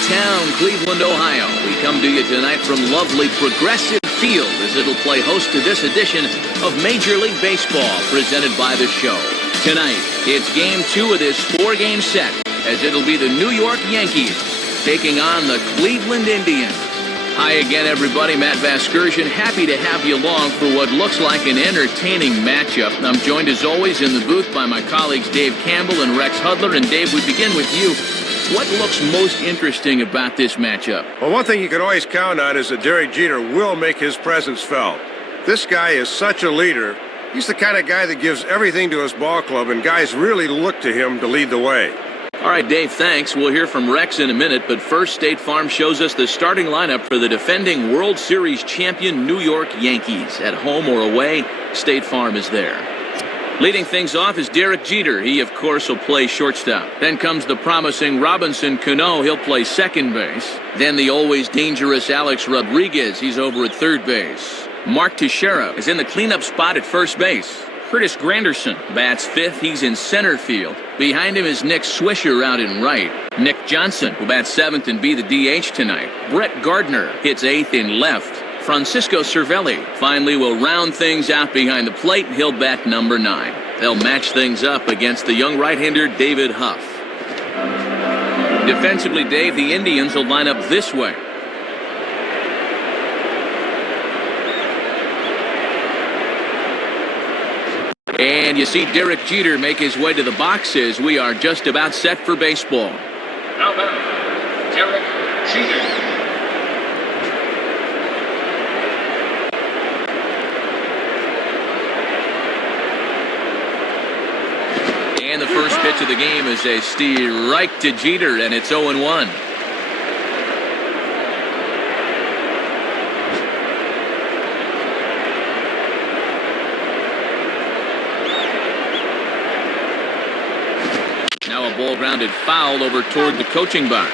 downtown Cleveland, Ohio. We come to you tonight from lovely Progressive Field as it'll play host to this edition of Major League Baseball presented by the show. Tonight, it's Game 2 of this 4-game set as it'll be the New York Yankees taking on the Cleveland Indians. Hi again, everybody. Matt Vasgersian, happy to have you along for what looks like an entertaining matchup. I'm joined, as always, in the booth by my colleagues Dave Campbell and Rex Hudler. And Dave, we begin with you. What looks most interesting about this matchup? Well, one thing you can always count on is that Derek Jeter will make his presence felt. This guy is such a leader. He's the kind of guy that gives everything to his ball club, and guys really look to him to lead the way. All right, Dave, thanks. We'll hear from Rex in a minute, but first, State Farm shows us the starting lineup for the defending World Series champion New York Yankees. At home or away, State Farm is there. Leading things off is Derek Jeter. He, of course, will play shortstop. Then comes the promising Robinson Cano. He'll play second base. Then the always dangerous Alex Rodriguez. He's over at third base. Mark Teixeira is in the cleanup spot at first base. Curtis Granderson bats fifth. He's in center field. Behind him is Nick Swisher out in right. Nick Johnson will bat seventh and be the DH tonight. Brett Gardner hits eighth in left. Francisco Cervelli finally will round things out behind the plate. He'll bat number 9. They'll match things up against the young right-hander David Huff. Defensively, Dave, the Indians will line up this way. And you see Derek Jeter make his way to the boxes. We are just about set for baseball. Now batting, Derek Jeter. And the first pitch of the game is a strike to Jeter, and it's 0-1. Now a ball grounded foul over toward the coaching box.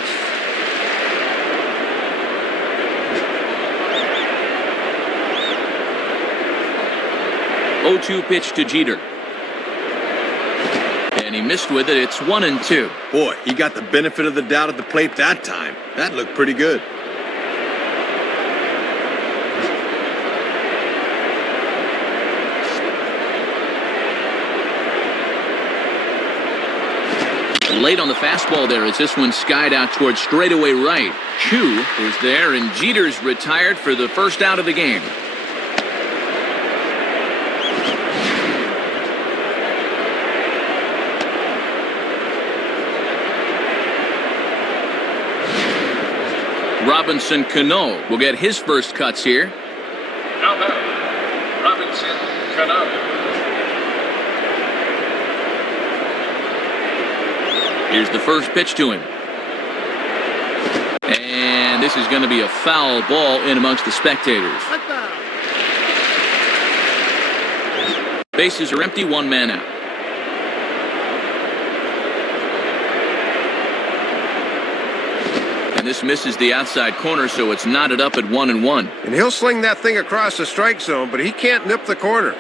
Oh-2 pitch to Jeter. And he missed with it. It's 1-2. Boy, he got the benefit of the doubt at the plate that time. That looked pretty good. Late on the fastball there as this one skied out towards straightaway right. Chu is there, and Jeter's retired for the first out of the game. Robinson Cano will get his first cuts here. Now batting, Robinson Cano. Here's the first pitch to him. And this is going to be a foul ball in amongst the spectators. Bases are empty, one man out. And this misses the outside corner, so it's knotted up at 1-1. And he'll sling that thing across the strike zone, but he can't nip the corner.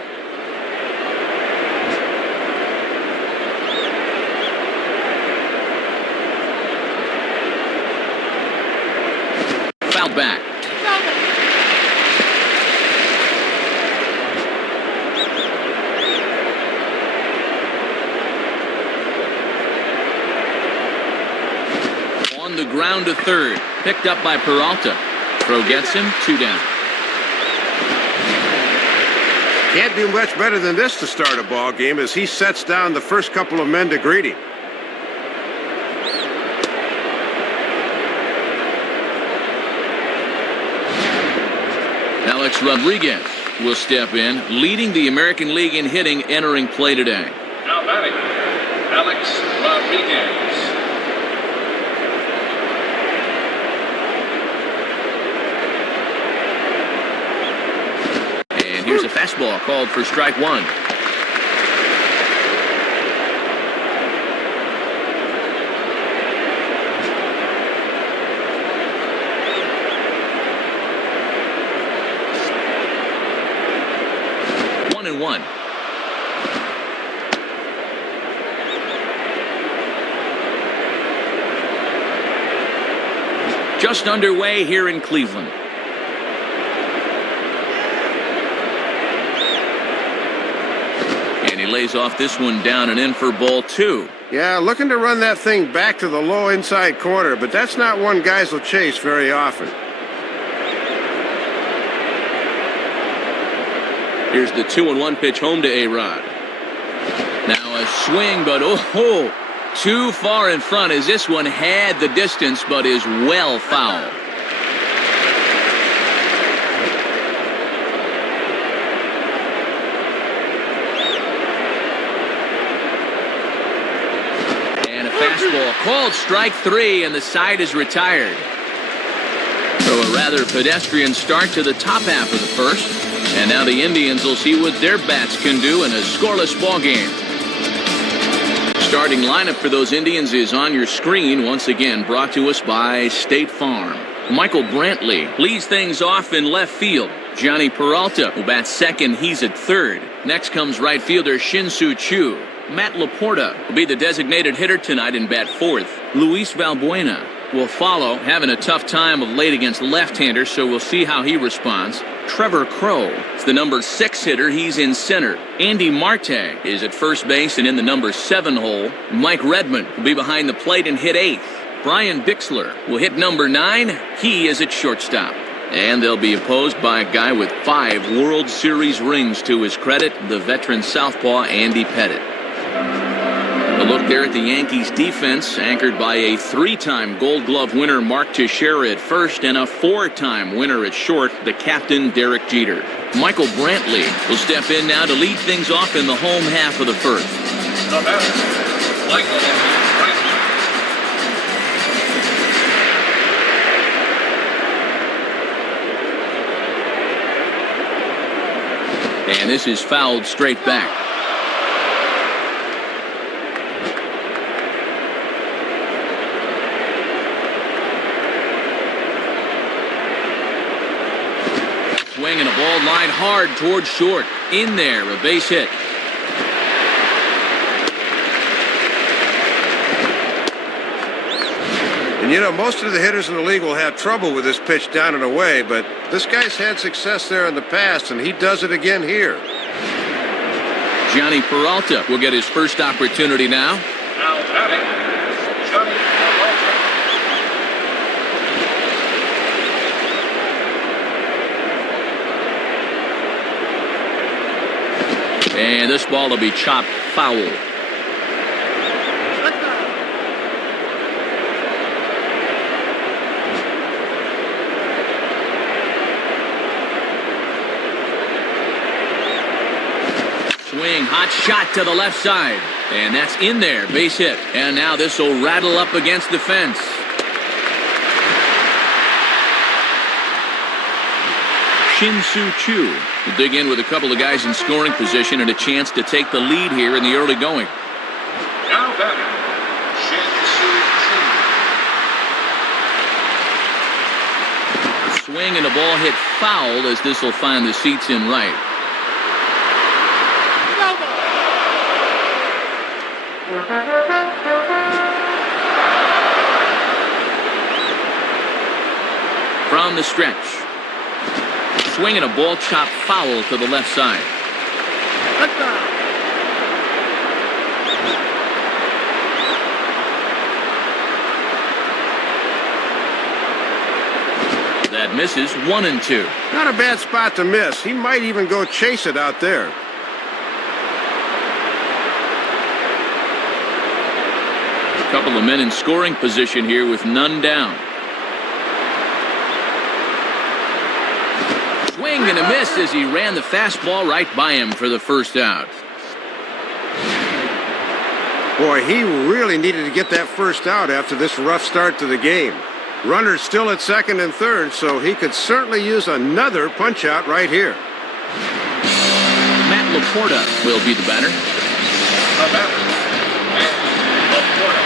Back. On the ground to third, picked up by Peralta. Throw gets him, 2 down. Can't do much better than this to start a ball game as he sets down the first couple of men to greet him. Alex Rodriguez will step in, leading the American League in hitting entering play today. Now batting, Alex Rodriguez. And here's a fastball called for strike 1. And 1. just underway here in Cleveland. And he lays off this one down and in for ball 2. Yeah, looking to run that thing back to the low inside corner, but that's not one guys will chase very often. Here's the 2-1 pitch home to A-Rod. Now a swing, but too far in front as this one had the distance but is well foul. And a fastball called strike 3, and the side is retired. So a rather pedestrian start to the top half of the first. And now the Indians will see what their bats can do in a scoreless ball game. Starting lineup for those Indians is on your screen, once again brought to us by State Farm. Michael Brantley leads things off in left field. Johnny Peralta will bat second, he's at third. Next comes right fielder Shin-Soo Choo. Matt Laporta will be the designated hitter tonight and bat fourth. Luis Valbuena will follow, having a tough time of late against left-handers, so we'll see how he responds. Trevor Crow is the number 6 hitter. He's in center. Andy Marte is at first base and in the number 7 hole. Mike Redmond will be behind the plate and hit 8th. Brian Bixler will hit number 9. He is at shortstop. And they'll be opposed by a guy with 5 World Series rings to his credit, the veteran southpaw Andy Pettitte. A look there at the Yankees defense, anchored by a 3-time Gold Glove winner Mark Teixeira at first and a 4-time winner at short, the captain Derek Jeter. Michael Brantley will step in now to lead things off in the home half of the first. The batter, Michael Brantley. And this is fouled straight back. Swing and a ball lined hard towards short. In there, a base hit. And you know, most of the hitters in the league will have trouble with this pitch down and away, but this guy's had success there in the past, and he does it again here. Johnny Peralta will get his first opportunity now. Now batting, Johnny Peralta. And this ball will be chopped foul. Swing, hot shot to the left side. And that's in there, base hit. And now this will rattle up against the fence. Shin-Soo Choo will dig in with a couple of guys in scoring position and a chance to take the lead here in the early going. Now batting, Shin-Soo Choo. Swing and the ball hit foul as this will find the seats in right. From the stretch. Swing and a ball chopped foul to the left side. That misses 1-2. Not a bad spot to miss. He might even go chase it out there. A couple of men in scoring position here with none down. Swing and a miss as he ran the fastball right by him for the first out. Boy, he really needed to get that first out after this rough start to the game. Runner's still at second and third, so he could certainly use another punch-out right here. Matt Laporta will be the batter. The batter, Matt Laporta.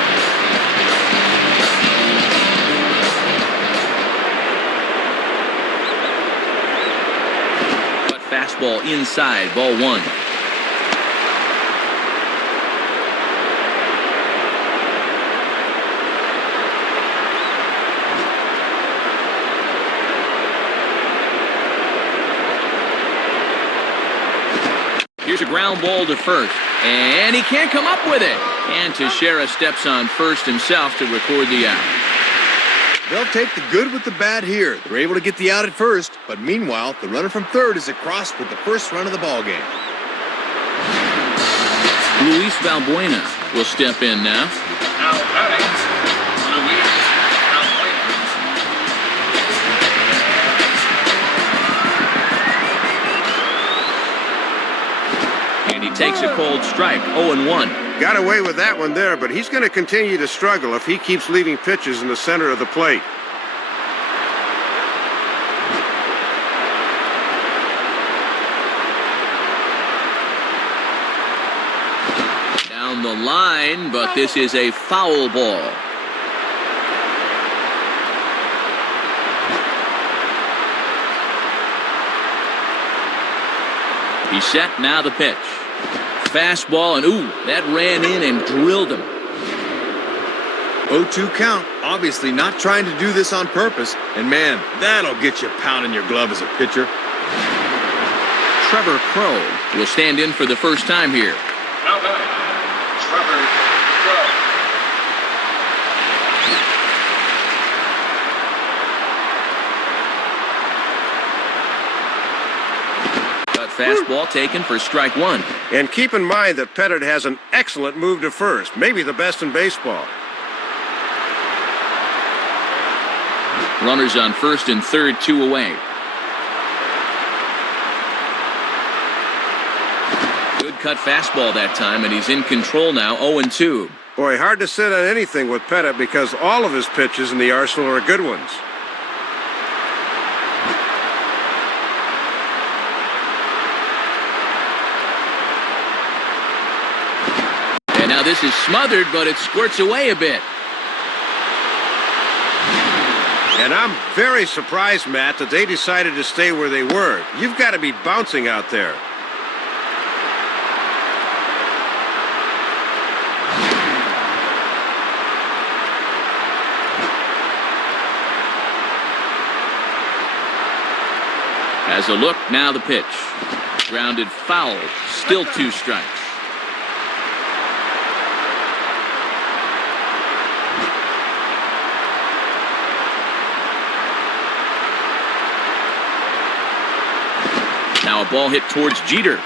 Fastball inside, ball 1. Here's a ground ball to first. And he can't come up with it. And Teixeira steps on first himself to record the out. They'll take the good with the bad here. They're able to get the out at first, but meanwhile, the runner from third is across with the first run of the ball game. Luis Valbuena will step in now. Now batting, Luis Valbuena. And he takes a cold strike, 0-1. Got away with that one there, but he's going to continue to struggle if he keeps leaving pitches in the center of the plate. Down the line, but this is a foul ball. He's set, now the pitch. Fastball, and ooh, that ran in and drilled him. 0-2 count. Obviously not trying to do this on purpose. And man, that'll get you pounding your glove as a pitcher. Trevor Crow will stand in for the first time here. Now batting, Trevor Crow. Fastball taken for strike one. And keep in mind that Pettit has an excellent move to first, maybe the best in baseball. Runners on first and third, 2 away. Good cut fastball that time, and he's in control now, 0-2. Boy, hard to sit on anything with Pettit because all of his pitches in the arsenal are good ones. Now this is smothered, but it squirts away a bit. And I'm very surprised, Matt, that they decided to stay where they were. You've got to be bouncing out there. Has a look, now the pitch. Grounded foul, still 2 strikes. Now a ball hit towards Jeter.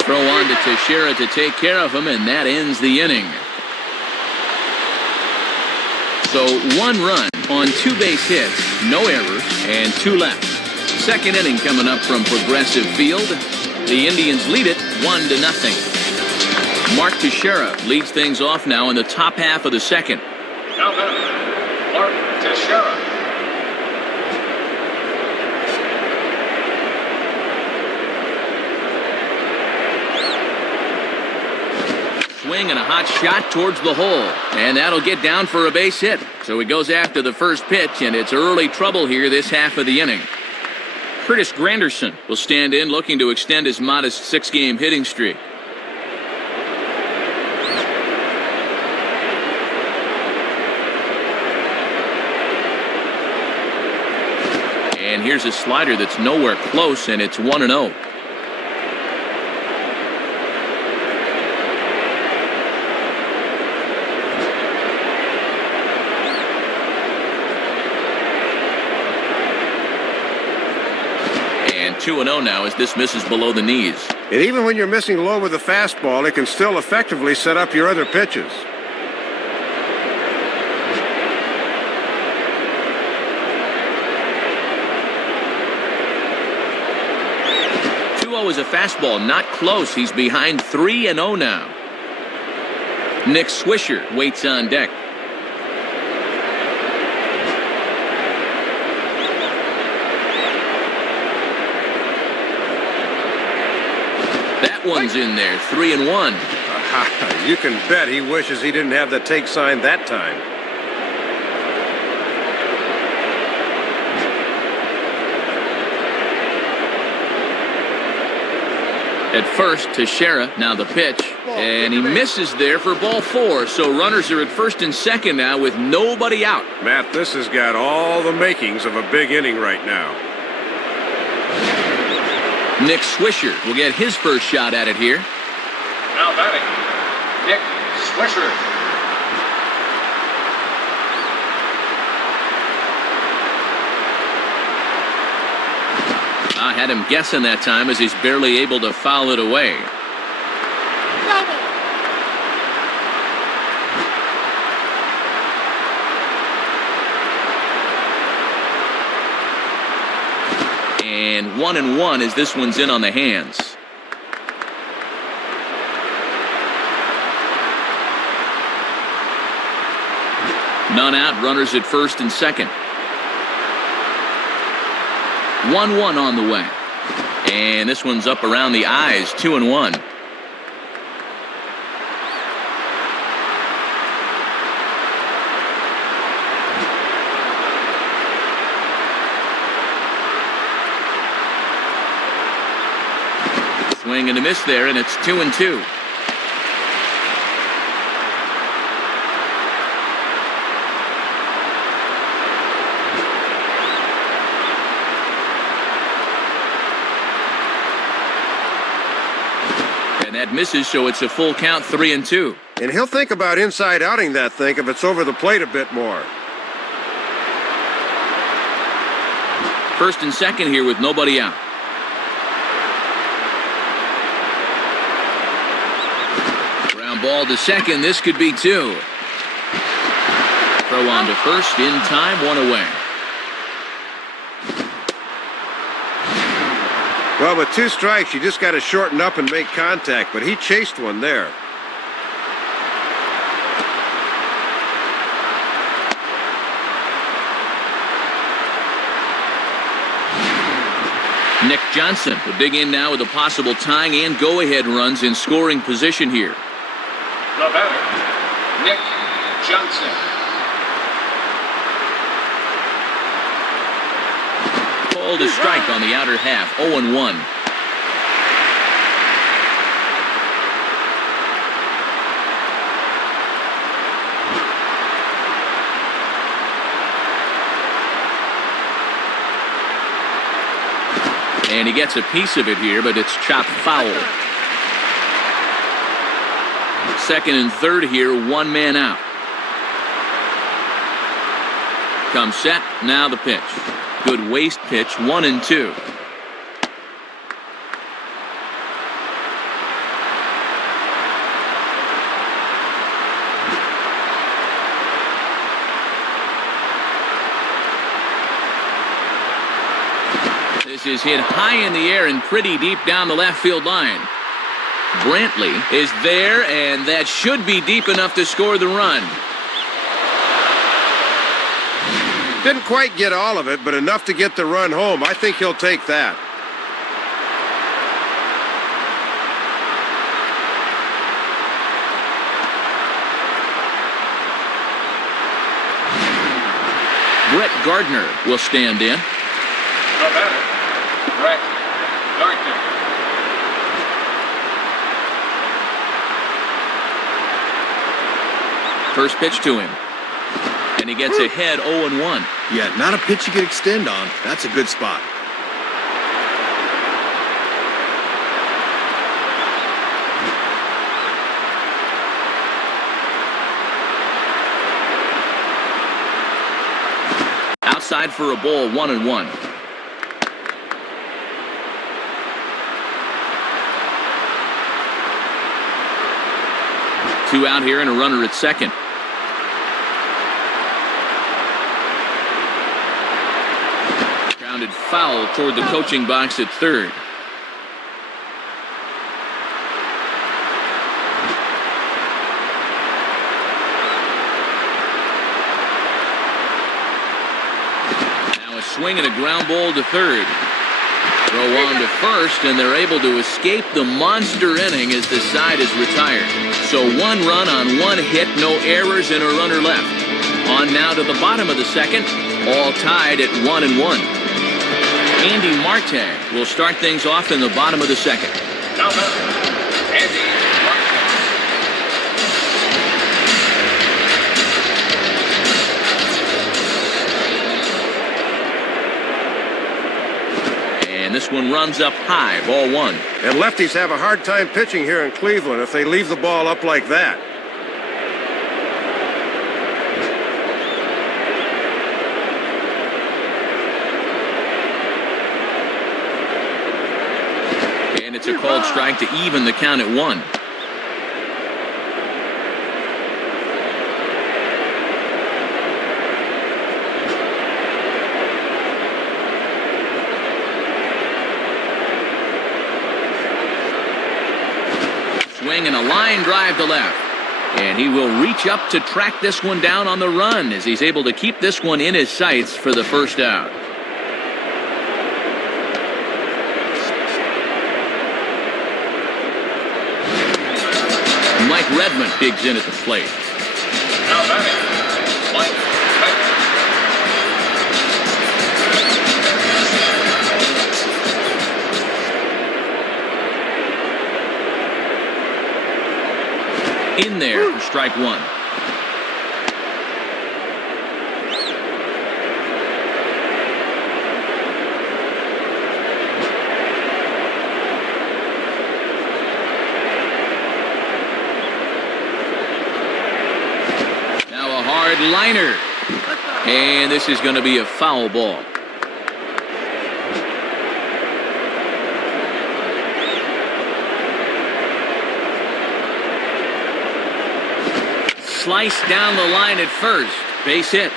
Throw on to Teixeira to take care of him, and that ends the inning. So 1 run on 2 base hits, no errors, and 2 left. Second inning coming up from Progressive Field. The Indians lead it 1-0. Mark Teixeira leads things off now in the top half of the second. Now batting, Mark Teixeira. Swing and a hot shot towards the hole, and that'll get down for a base hit. So he goes after the first pitch, and it's early trouble here this half of the inning. Curtis Granderson will stand in, looking to extend his modest 6-game hitting streak. And here's a slider that's nowhere close, and it's 1-0. And 2-0 now as this misses below the knees. And even when you're missing low with a fastball, it can still effectively set up your other pitches. 2-0 is a fastball, not close. He's behind 3-0 now. Nick Swisher waits on deck. That one's in there, 3-1. You can bet he wishes he didn't have the take sign that time. At first, Teixeira, now the pitch, and he misses there for ball 4. So runners are at first and second now with nobody out. Matt, this has got all the makings of a big inning right now. Nick Swisher will get his first shot at it here. Now batting, Nick Swisher. I had him guessing that time as he's barely able to foul it away. And 1-1 as this one's in on the hands. None out, runners at first and second. 1-1 on the way. And this one's up around the eyes, 2-1. Swing and a miss there, and it's 2-2. And that misses, so it's a full count, 3-2. And he'll think about inside-outing that thing if it's over the plate a bit more. First and second here with nobody out. Ball to second. This could be two. Throw on to first. In time. One away. Well, with 2 strikes, you just got to shorten up and make contact, but he chased one there. Nick Johnson will dig in now with a possible tying and go-ahead runs in scoring position here. The batter, Nick Johnson. Called a strike on the outer half, 0-1. And he gets a piece of it here, but it's chopped foul. Second and third here, 1 man out. Comes set, now the pitch. Good waist pitch, 1-2. This is hit high in the air and pretty deep down the left field line. Brantley is there, and that should be deep enough to score the run. Didn't quite get all of it, but enough to get the run home. I think he'll take that. Brett Gardner will stand in. The batter, Brett Gardner. First pitch to him. And he gets ahead 0-1. Yeah, not a pitch you could extend on. That's a good spot. Outside for a ball, 1-1. Two out here and a runner at second. Grounded foul toward the coaching box at third. Now a swing and a ground ball to third. Throw on to first, and they're able to escape the monster inning as the side is retired. So 1 run on 1 hit, no errors, and a runner left. On now to the bottom of the second, all tied at 1-1. Andy Marte will start things off in the bottom of the second. Now batter, Andy Marte. And this one runs up high, ball one. And lefties have a hard time pitching here in Cleveland if they leave the ball up like that. And it's a called strike to even the count at 1. Swing and a line drive to left. And he will reach up to track this one down on the run as he's able to keep this one in his sights for the first out. Mike Redmond digs in at the plate. Now batting, Mike Redmond. In there for strike 1. Now a hard liner. And this is going to be a foul ball. Sliced down the line at first. Base hit.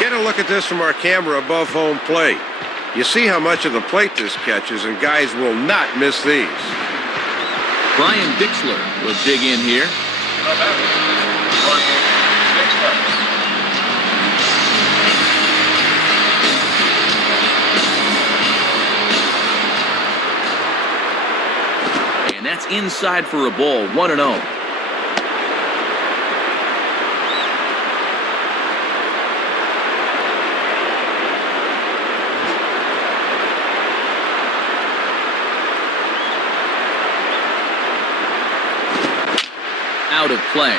Get a look at this from our camera above home plate. You see how much of the plate this catches, and guys will not miss these. Brian Dixler will dig in here. Now batting, Brian Dixler. And that's inside for a ball, 1-0. Out of play.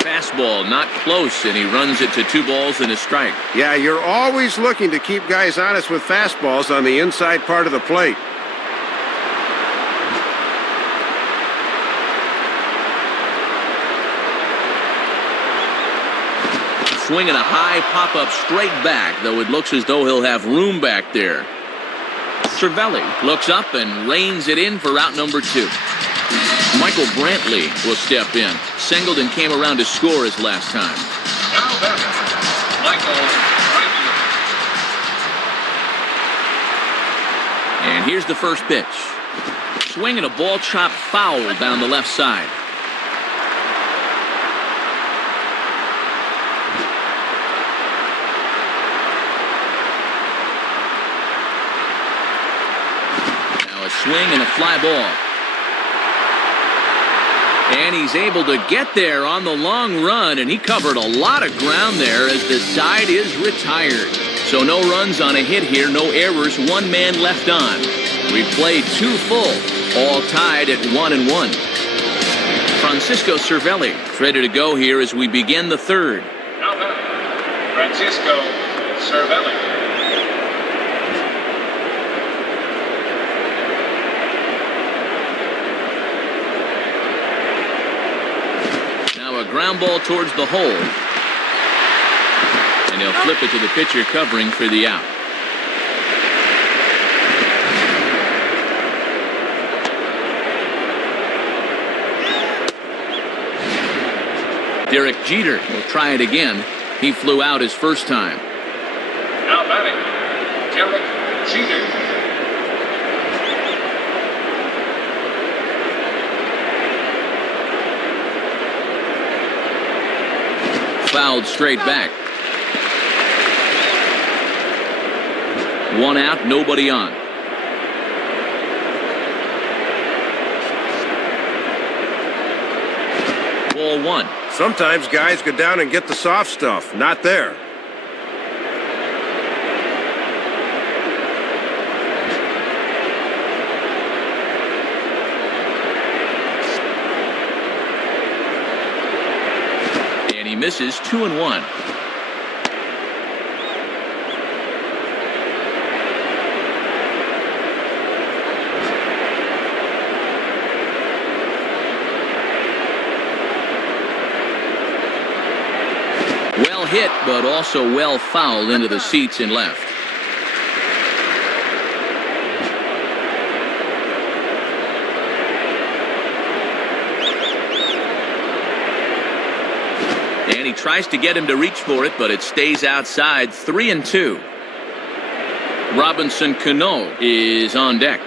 Fastball not close, and he runs it to 2 balls and a strike. Yeah, you're always looking to keep guys honest with fastballs on the inside part of the plate. Swinging a high pop-up straight back, though it looks as though he'll have room back there. Cervelli looks up and reins it in for out number 2. Michael Brantley will step in. Singleton came around to score his last time. Now batting, Michael Brantley. And here's the first pitch. Swinging a ball chopped foul down the left side. Now a swing and a fly ball. And he's able to get there on the long run, and he covered a lot of ground there as the side is retired. So no runs on a hit here, no errors, 1 man left on. We played 2 full, all tied at 1-1. Francisco Cervelli ready to go here as we begin the 3rd. Now batting, Francisco Cervelli. A ground ball towards the hole. And he'll flip it to the pitcher covering for the out. Derek Jeter will try it again. He flew out his first time. Now batting, Derek Jeter. Fouled straight back. 1 out, nobody on. Ball 1. Sometimes guys go down and get the soft stuff. Not there. misses 2-1. Well hit, but also well fouled into the seats and left. And he tries to get him to reach for it, but it stays outside. 3-2. Robinson Cano is on deck.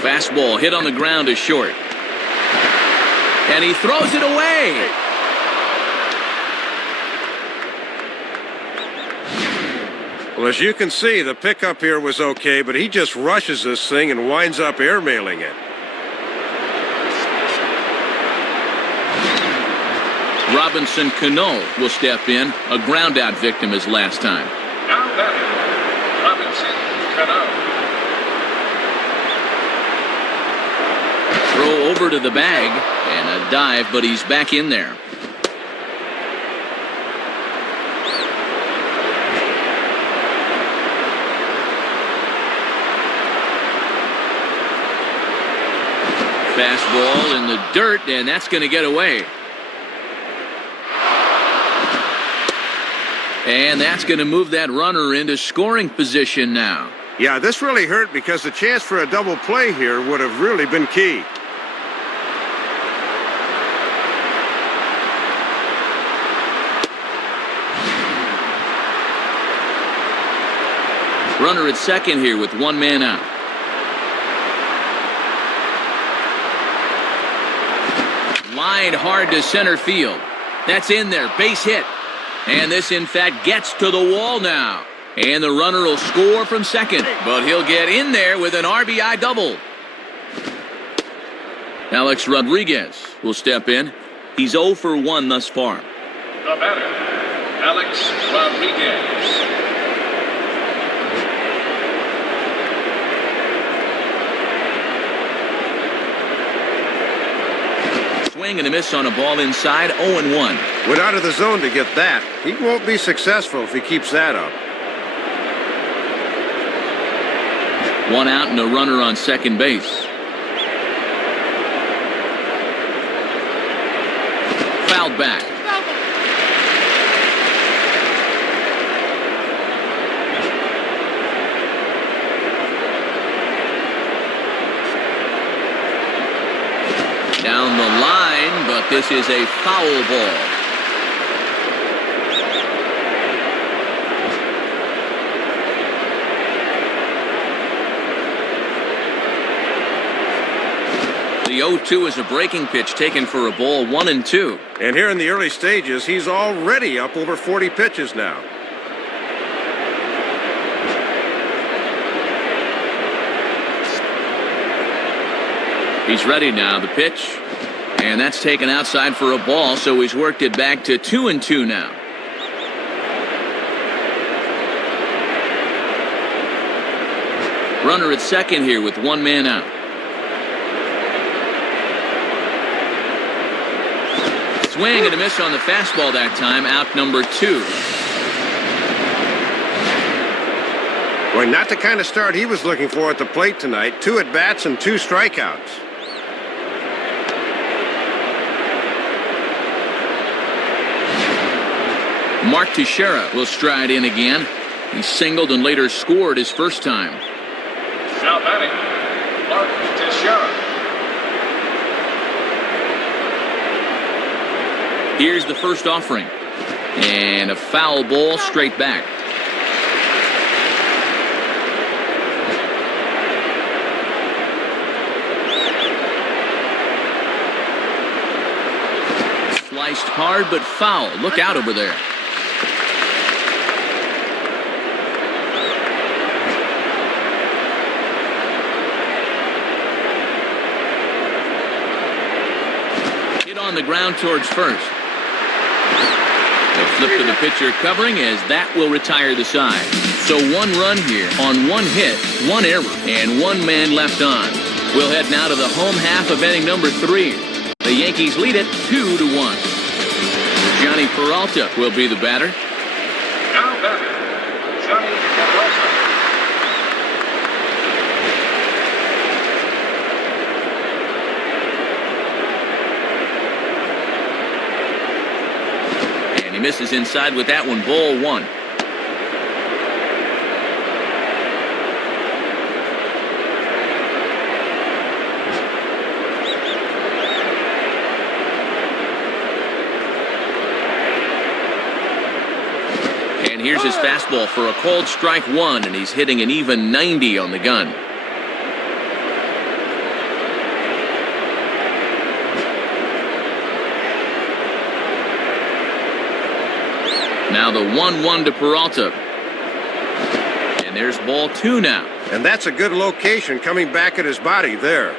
Fastball hit on the ground is short. And he throws it away. Well, as you can see, the pickup here was okay, but he just rushes this thing and winds up airmailing it. Robinson Cano will step in. A ground-out victim as last time. Now batting, Robinson Cano. Throw over to the bag, and a dive, but he's back in there. Fastball in the dirt, and that's going to get away. And that's going to move that runner into scoring position now. Yeah, this really hurt because the chance for a double play here would have really been key. Runner at second here with one man out. Line hard to center field. That's in there. Base hit. And this, in fact, gets to the wall now. And the runner will score from second. But he'll get in there with an RBI double. Alex Rodriguez will step in. He's 0 for 1 thus far. The batter, Alex Rodriguez. Swing and a miss on a ball inside. 0-1. Went out of the zone to get that. He won't be successful if he keeps that up. One out and a runner on second base. Fouled back. Down the line, but this is a foul ball. The 0-2 is a breaking pitch taken for a ball. 1-2. And here in the early stages, he's already up over 40 pitches now. He's ready now. The pitch. And that's taken outside for a ball, so he's worked it back to 2-2 now. Runner at second here with one man out. Swing and a miss on the fastball that time. Out number 2. Boy, not the kind of start he was looking for at the plate tonight. 2 at-bats and 2 strikeouts. Mark Teixeira will stride in again. He singled and later scored his first time. Now batting, Mark Teixeira. Here's the first offering. And a foul ball straight back. Sliced hard but foul. Look out over there. Hit on the ground towards first. A flip to the pitcher covering as that will retire the side. So 1 run here on 1 hit, 1 error, and 1 man left on. We'll head now to the home half of inning number 3. The Yankees lead it 2-1. Johnny Peralta will be the batter. Now batting, Johnny Peralta. And he misses inside with that one, ball 1. And here's his fastball for a called strike 1, and he's hitting an even 90 on the gun. Now the 1-1 to Peralta. And there's ball 2 now. And that's a good location coming back at his body there.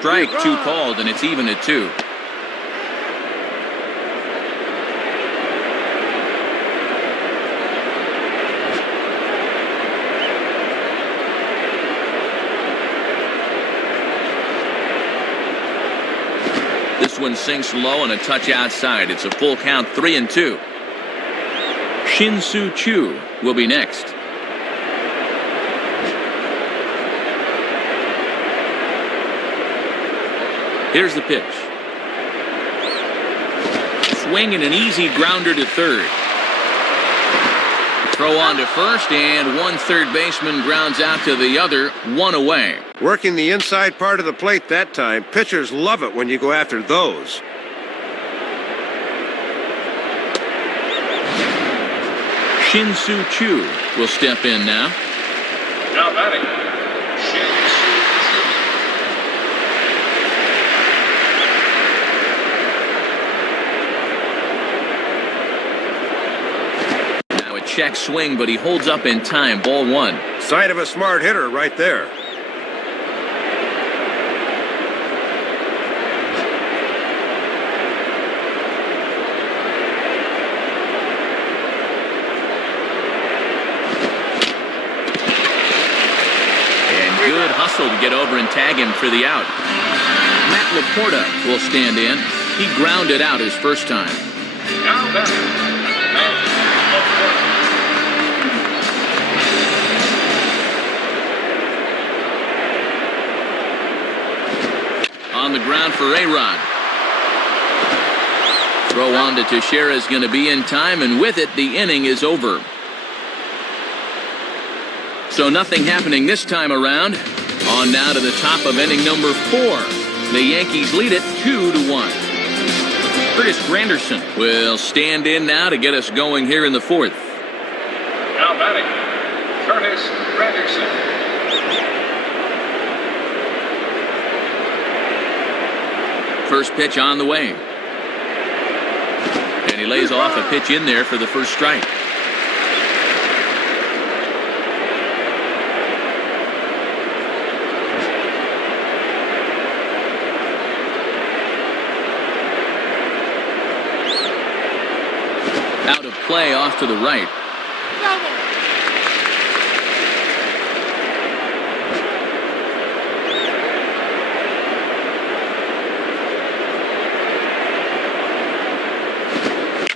Strike 2 called, and it's even at 2. This one sinks low and a touch outside. It's a full count, 3-2. Shin-Soo Choo will be next. Here's the pitch. Swing and an easy grounder to third. Throw on to first, and 1 third baseman grounds out to the other, 1 away. Working the inside part of the plate that time. Pitchers love it when you go after those. Shin-Soo Choo will step in now. Now batting, Shin-Soo Choo. Now a check swing, but he holds up in time. Ball 1. Sign of a smart hitter right there. Good hustle to get over and tag him for the out. Matt Laporta will stand in. He grounded out his first time. Now batting, Matt Laporta. On the ground for A-Rod. Throw on to Teixeira is going to be in time, and with it, the inning is over. So nothing happening this time around. On now to the top of inning number 4. The Yankees lead it 2-1. Curtis Granderson will stand in now to get us going here in the 4th. Now batting, Curtis Granderson. First pitch on the way. And he lays off a pitch in there for the first strike. Out of play off to the right.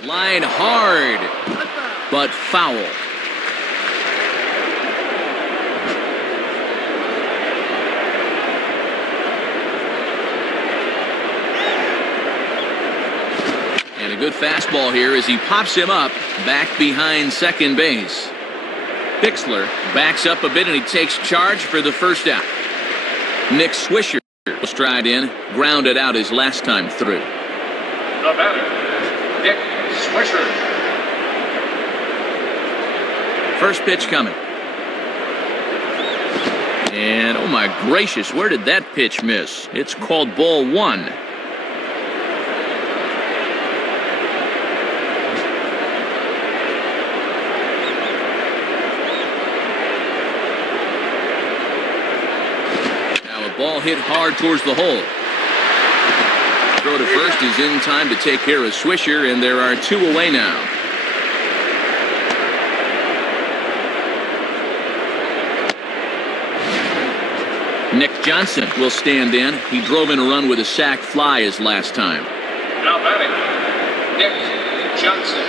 Line hard, but foul. And a good fastball here as he pops him up back behind second base. Bixler backs up a bit and he takes charge for the first out. Nick Swisher will stride in, grounded out his last time through. The batter, Nick Swisher. First pitch coming. And oh my gracious, where did that pitch miss? It's called ball 1. Ball hit hard towards the hole. Throw to first is in time to take care of Swisher, and there are 2 away now. Nick Johnson will stand in. He drove in a run with a sac fly his last time. Now batting, Nick Johnson.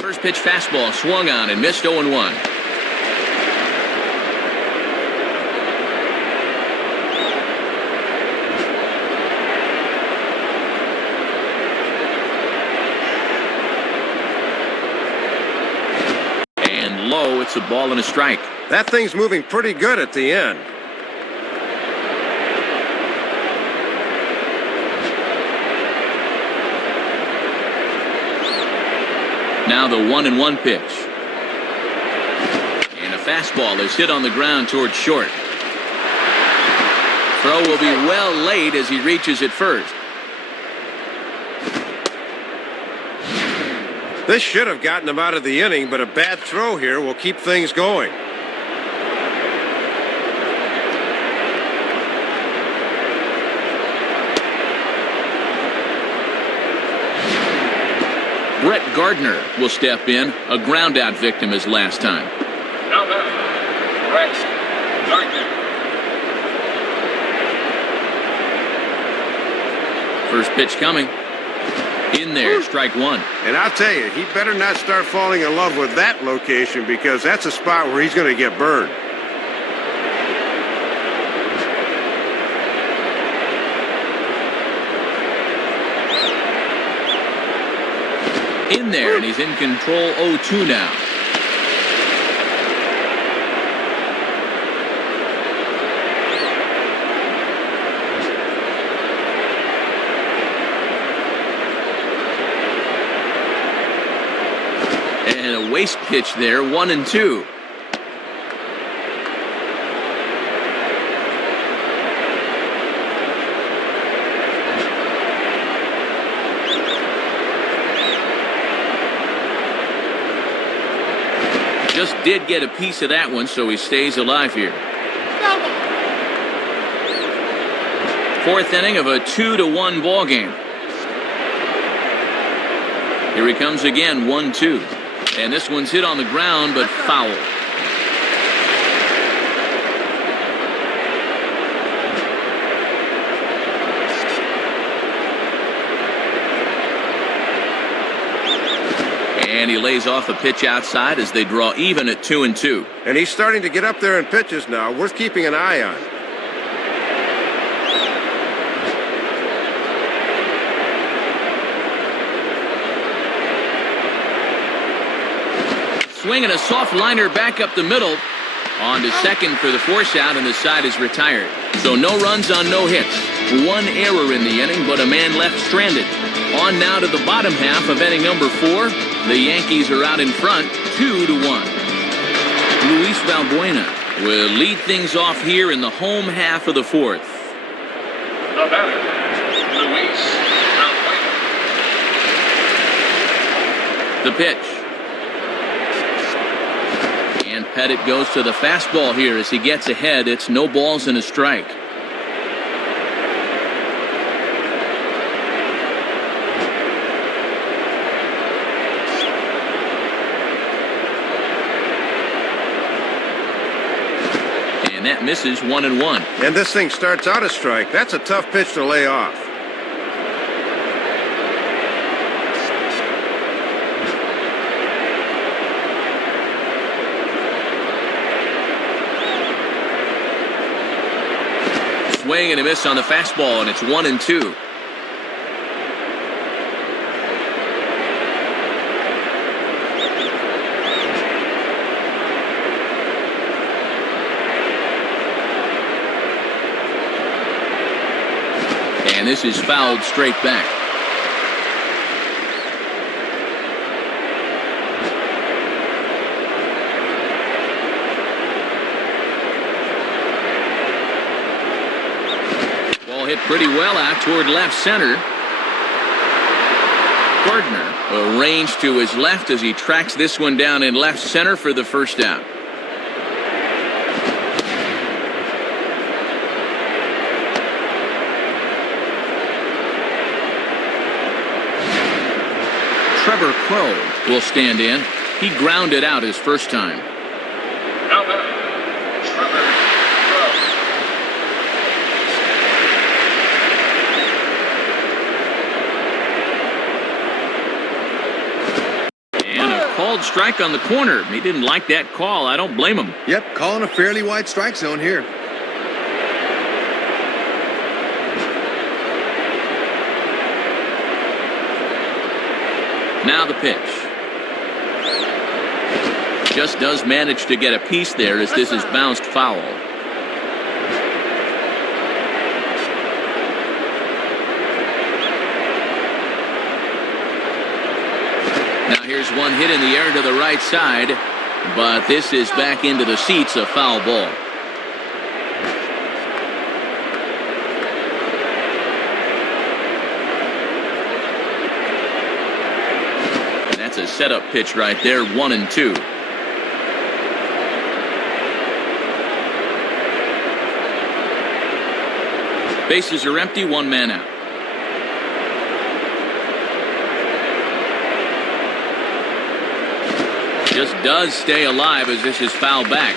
First pitch fastball swung on and missed 0-1. And low, it's a ball and a strike. That thing's moving pretty good at the end. Now the 1-1 pitch. And a fastball is hit on the ground towards short. Throw will be well late as he reaches it first. This should have gotten him out of the inning, but a bad throw here will keep things going. Brett Gardner will step in, a ground-out victim his last time. Now batting, Brett Gardner. First pitch coming. In there, strike 1. And I'll tell you, he better not start falling in love with that location, because that's a spot where he's going to get burned. In there, and he's in control 0-2 now. And a waste pitch there, 1-2. Just did get a piece of that one, so he stays alive here. 4th inning of a 2-1 ball game. Here he comes again, 1-2. And this one's hit on the ground, but foul. And he lays off a pitch outside as they draw even at 2-2. And he's starting to get up there in pitches now, worth keeping an eye on. Swinging a soft liner back up the middle. On to second for the force out, and the side is retired. So no runs on no hits. 1 error in the inning, but a man left stranded. On now to the bottom half of inning number 4. The Yankees are out in front, 2-1. Luis Valbuena will lead things off here in the home half of the 4th. The batter, Luis Valbuena. The pitch. And Pettit goes to the fastball here as he gets ahead. It's no balls and a strike. And that misses 1-1. And this thing starts out a strike. That's a tough pitch to lay off. Swing and a miss on the fastball, and it's 1-2. And this is fouled straight back. Ball hit pretty well out toward left center. Gardner arranged to his left as he tracks this one down in left center for the first down. Trevor Crow will stand in. He grounded out his first time. Now batting, Trevor Crow. And a called strike on the corner. He didn't like that call. I don't blame him. Yep, calling a fairly wide strike zone here. Now the pitch. Just does manage to get a piece there as this is bounced foul. Now here's one hit in the air to the right side, but this is back into the seats, a foul ball. That's a setup pitch right there, 1-2. Bases are empty, one man out. Just does stay alive as this is fouled back.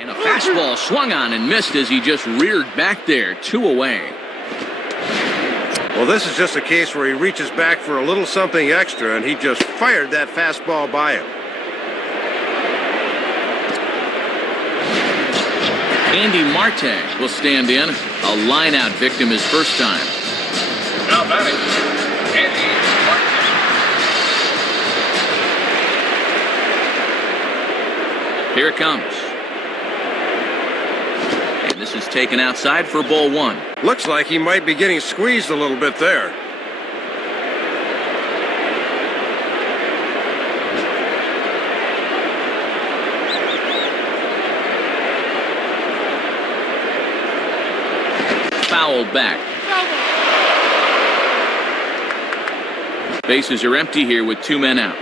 And a fastball swung on and missed as he just reared back there, 2 away. Well, this is just a case where he reaches back for a little something extra, and he just fired that fastball by him. Andy Marte will stand in. A line-out victim his first time. Now batting, Andy Marte. Here it comes. And this is taken outside for ball 1. Looks like he might be getting squeezed a little bit there. Fouled back. Bases are empty here with 2 men out.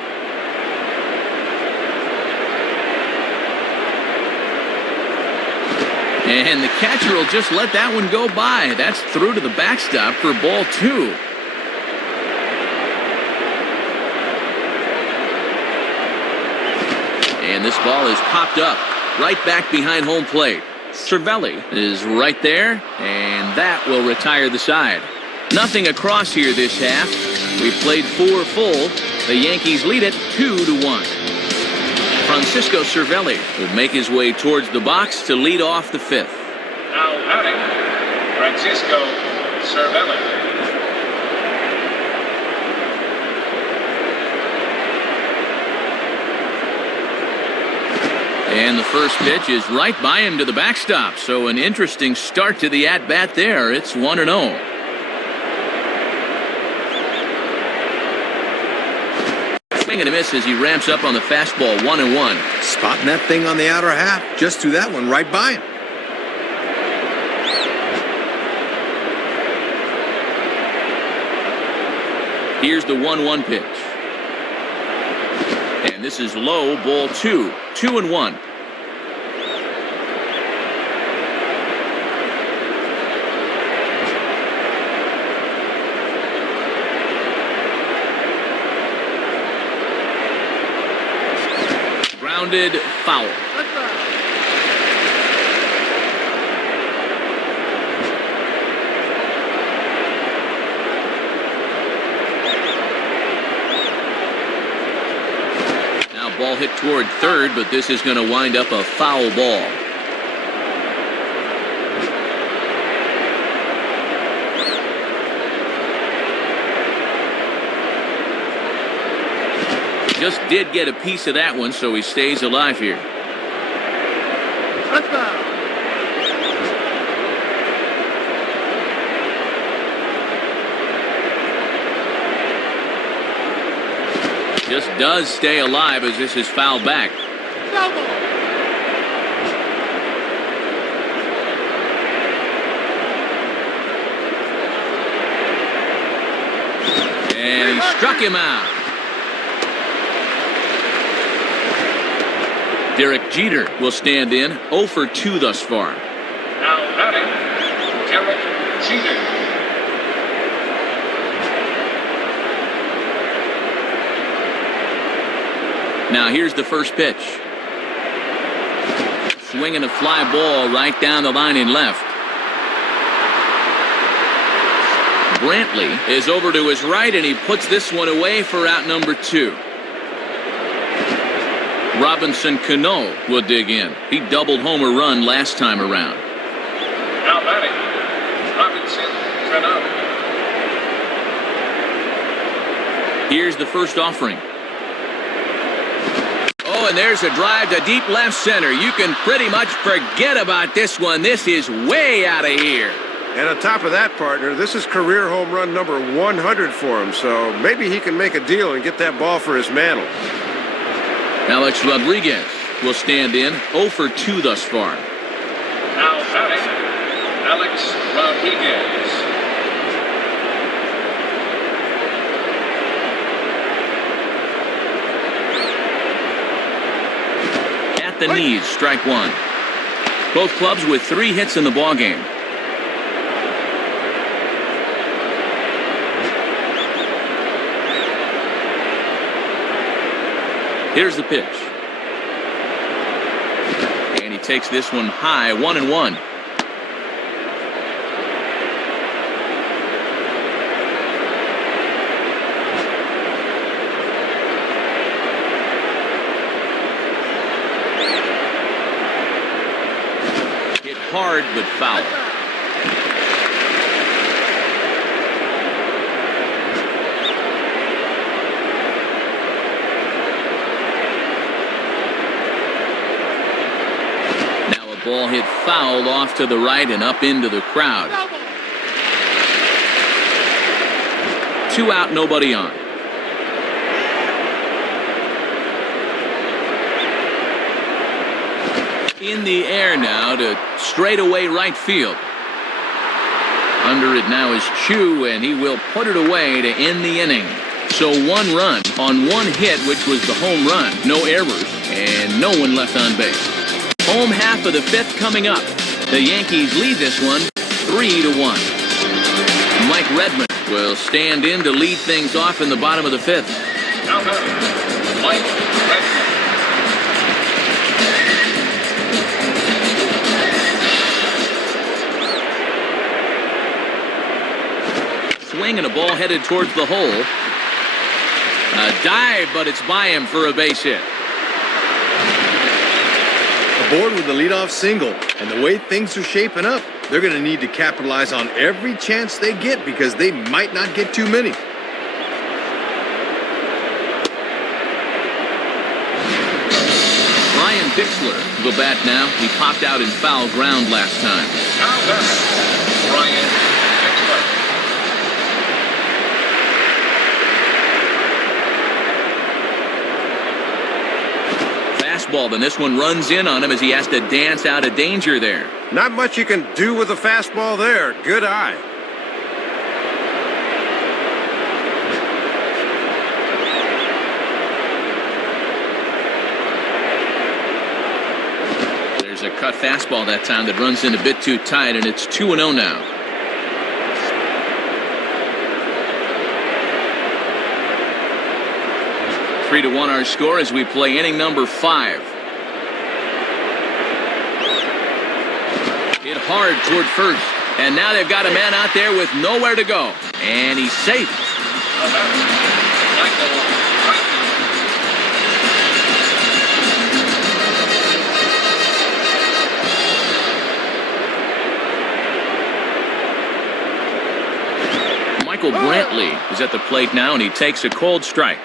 And the catcher will just let that one go by. That's through to the backstop for ball 2. And this ball is popped up right back behind home plate. Cervelli is right there, and that will retire the side. Nothing across here this half. We've played 4 full. The Yankees lead it 2-1. Francisco Cervelli will make his way towards the box to lead off the 5th. Now batting, Francisco Cervelli. And the first pitch is right by him to the backstop. So an interesting start to the at-bat there. It's 1-0. Swing and a miss as he ramps up on the fastball, 1-1. Spotting that thing on the outer half. Just threw that one right by him. Here's the 1-1 pitch. And this is low, ball 2. 2-1. Grounded, foul. Ball hit toward third, but this is going to wind up a foul ball. Just did get a piece of that one, so he stays alive here. Just does stay alive as this is fouled back. And he struck him out. Derek Jeter will stand in, 0 for 2 thus far. Now batting, Derek Jeter. Now here's the first pitch. Swinging a fly ball right down the line in left. Brantley is over to his right, and he puts this one away for out number 2. Robinson Cano will dig in. He doubled home a run last time around. Now batting, Robinson Cano. Here's the first offering. Oh, and there's a drive to deep left center. You can pretty much forget about this one. This is way out of here. And on top of that, partner, this is career home run number 100 for him, so maybe he can make a deal and get that ball for his mantle. Alex Rodriguez will stand in, 0 for 2 thus far. Now batting, Alex Rodriguez. At the knees, strike 1. Both clubs with 3 hits in the ballgame. Here's the pitch. And he takes this one high, 1-1. Hit hard but foul. Ball hit foul off to the right and up into the crowd. 2 out, nobody on. In the air now to straightaway right field. Under it now is Chu, and he will put it away to end the inning. So 1 run on 1 hit, which was the home run. No errors, and no one left on base. Home half of the 5th coming up. The Yankees lead this one 3-1. Mike Redmond will stand in to lead things off in the bottom of the 5th. Now batting, Mike Redmond. Swing and a ball headed towards the hole. A dive, but it's by him for a base hit. Aboard with the leadoff single, and the way things are shaping up, they're going to need to capitalize on every chance they get because they might not get too many. Brian Bixler will bat now. He popped out in foul ground last time. Now batting, Brian Bixler. Fastball, then this one runs in on him as he has to dance out of danger there. Not much you can do with a fastball there. Good eye. There's a cut fastball that time that runs in a bit too tight, and it's 2-0 now. Three to 1 our score as we play inning number 5. Hit hard toward first, and now they've got a man out there with nowhere to go, and he's safe. Michael Brantley is at the plate now, and he takes a cold strike.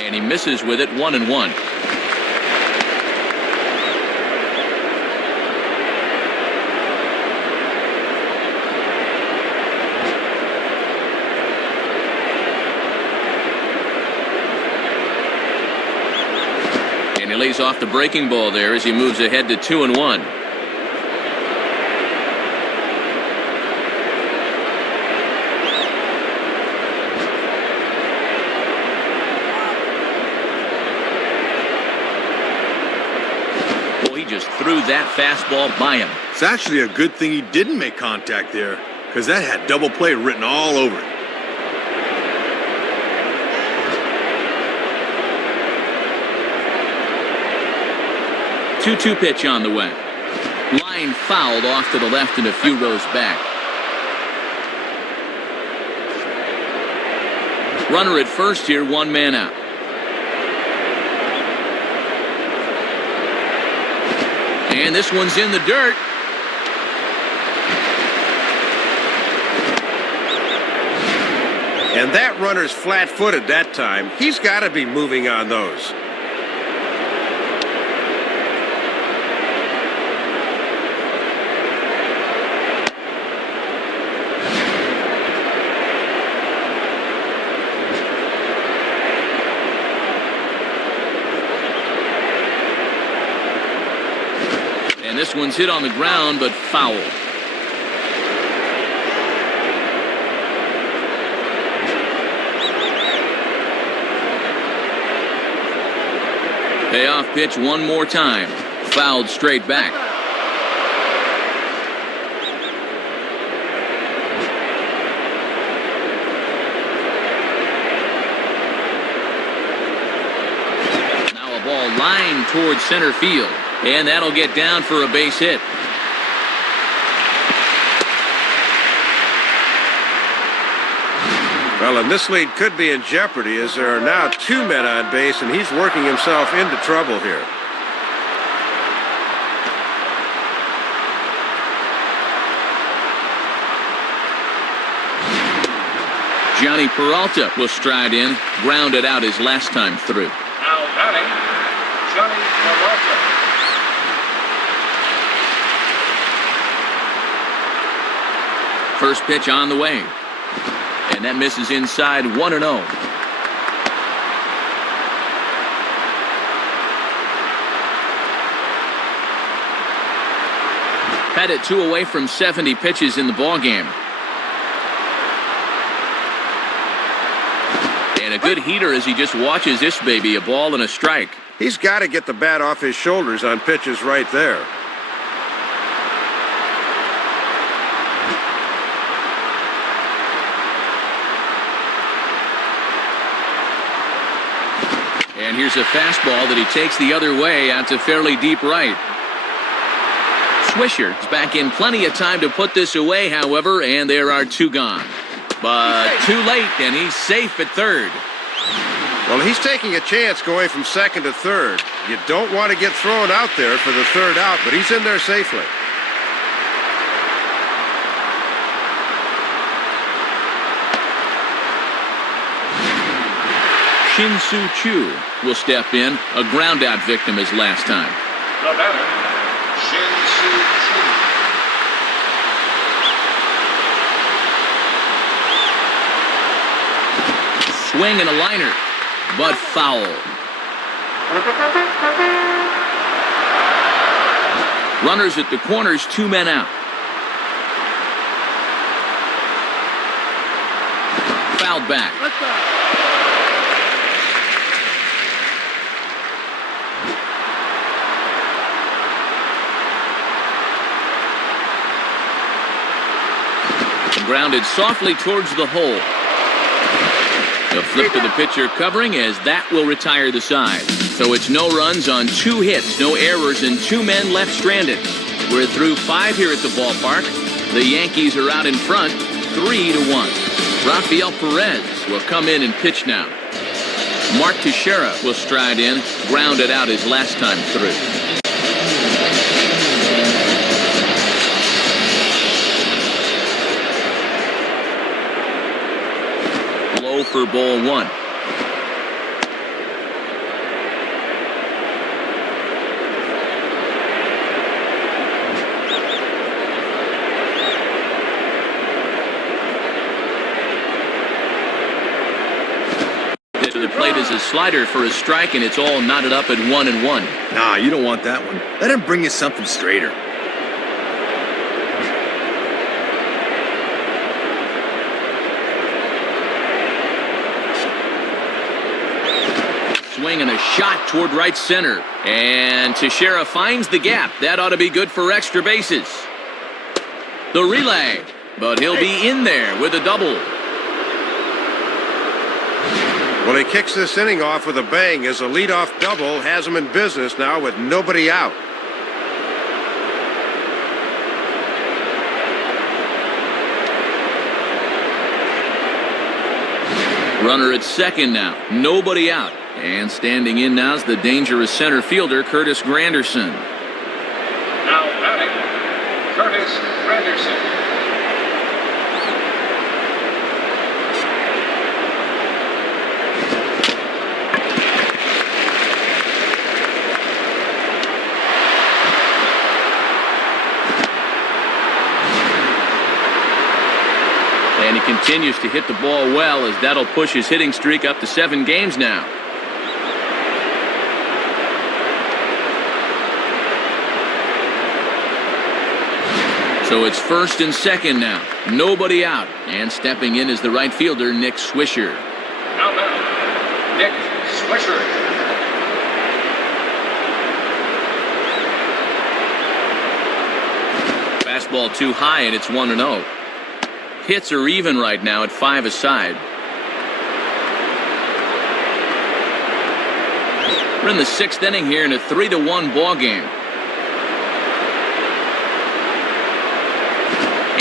And he misses with it, 1-1. lays off the breaking ball there as he moves ahead to 2-1. He just threw that fastball by him. It's actually a good thing he didn't make contact there, because that had double play written all over it. 2-2 pitch on the way. Line fouled off to the left and a few rows back. Runner at first here, one man out. And this one's in the dirt. And that runner's flat-footed that time. He's got to be moving on those. And this one's hit on the ground, but foul. Payoff pitch one more time. Fouled straight back. Now a ball lined towards center field. And that'll get down for a base hit. Well, and this lead could be in jeopardy as there are now two men on base, and he's working himself into trouble here. Johnny Peralta will stride in, grounded out his last time through. Now batting, Johnny Peralta. First pitch on the way. And that misses inside 1-0. Had it 2 away from 70 pitches in the ballgame. And a good heater as he just watches this baby, a ball and a strike. He's got to get the bat off his shoulders on pitches right there. And here's a fastball that he takes the other way out to fairly deep right. Swisher is back in plenty of time to put this away, however, and there are 2 gone. But too late, and he's safe at third. Well, he's taking a chance going from second to third. You don't want to get thrown out there for the third out, but he's in there safely. Shin-Soo Choo will step in, a ground-out victim his last time. The batter, Shin-Soo Choo. Swing and a liner, but foul. Runners at the corners, 2 men out. Fouled back. Grounded softly towards the hole. A flip to the pitcher covering as that will retire the side. So it's no runs on 2 hits, no errors, and 2 men left stranded. We're through 5 here at the ballpark. The Yankees are out in front, 3-1. Rafael Perez will come in and pitch now. Mark Teixeira will stride in, grounded out his last time through. For ball 1. To the plate is misses a slider for a strike, and it's all knotted up at 1-1. Nah, you don't want that one. Let him bring you something straighter. Swing and a shot toward right center. And Teixeira finds the gap. That ought to be good for extra bases. The relay. But he'll be in there with a double. Well, he kicks this inning off with a bang as a leadoff double has him in business now with nobody out. Runner at second now. Nobody out. And standing in now is the dangerous center fielder, Curtis Granderson. Now batting, Curtis Granderson. And he continues to hit the ball well, as that'll push his hitting streak up to 7 games now. So it's first and second now. Nobody out. And stepping in is the right fielder, Nick Swisher. Now batting, Nick Swisher. Fastball too high, and it's 1-0. Hits are even right now at 5 aside. We're in the 6th inning here in a 3-1 ball game.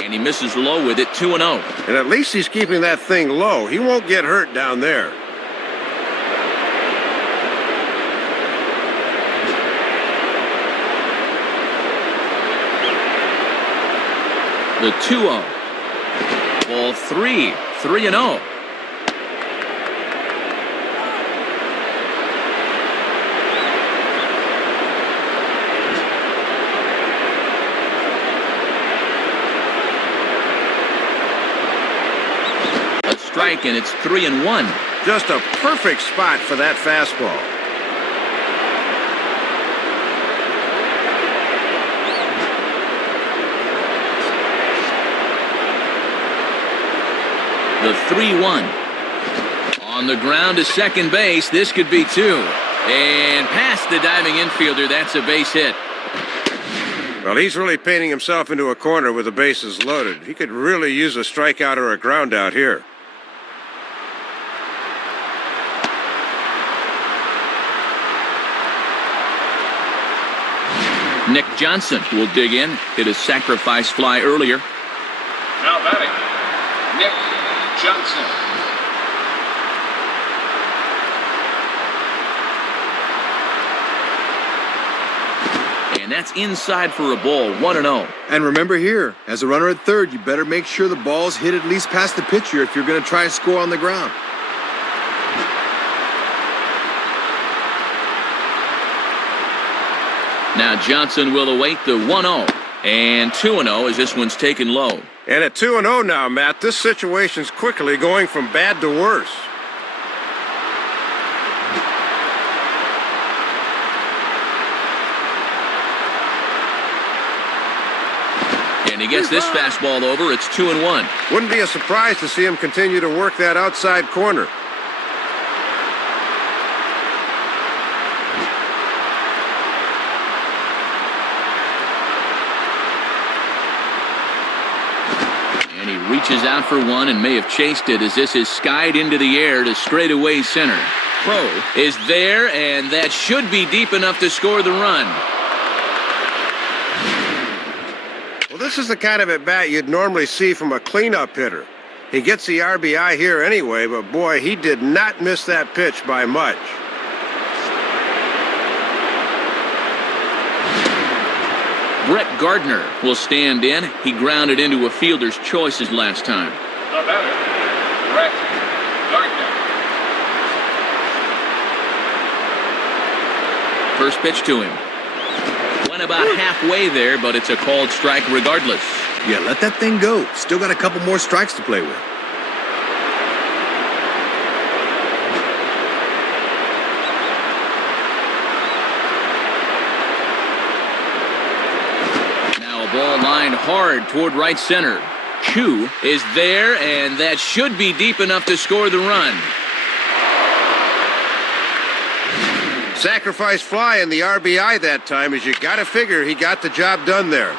And he misses low with it, 2-0. And at least he's keeping that thing low. He won't get hurt down there. The 2-0. Ball 3, 3-0. A strike, and it's 3-1. Just a perfect spot for that fastball. The 3-1. On the ground to second base. This could be 2. And past the diving infielder. That's a base hit. Well, he's really painting himself into a corner with the bases loaded. He could really use a strikeout or a ground out here. Nick Johnson will dig in. Hit a sacrifice fly earlier. Now batting, Nick Johnson. And that's inside for a ball, 1-0. And remember here, as a runner at third, you better make sure the ball's hit at least past the pitcher if you're going to try and score on the ground. Now Johnson will await the 1-0. And 2-0 as this one's taken low. And at 2-0 now, Matt, this situation's quickly going from bad to worse. And he gets this fastball over. It's 2-1. Wouldn't be a surprise to see him continue to work that outside corner. And he reaches out for one and may have chased it as this is skied into the air to straightaway center. Pro is there, and that should be deep enough to score the run. Well, this is the kind of at-bat you'd normally see from a cleanup hitter. He gets the RBI here anyway, but boy, he did not miss that pitch by much. Brett Gardner will stand in. He grounded into a fielder's choices last time. The batter, Brett Gardner. First pitch to him. Went about halfway there, but it's a called strike regardless. Yeah, let that thing go. Still got a couple more strikes to play with. Foul ball lined hard toward right center. Chu is there, and that should be deep enough to score the run. Sacrifice fly in the RBI that time, as you got to figure he got the job done there.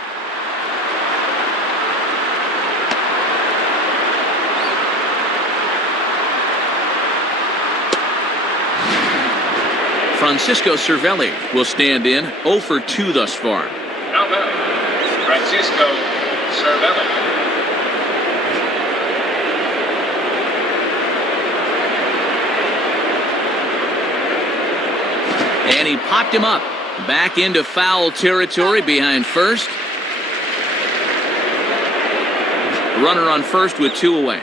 Francisco Cervelli will stand in, 0 for 2 thus far. Now batting, Francisco Cervelli. And he popped him up. Back into foul territory behind first. Runner on first with 2 away.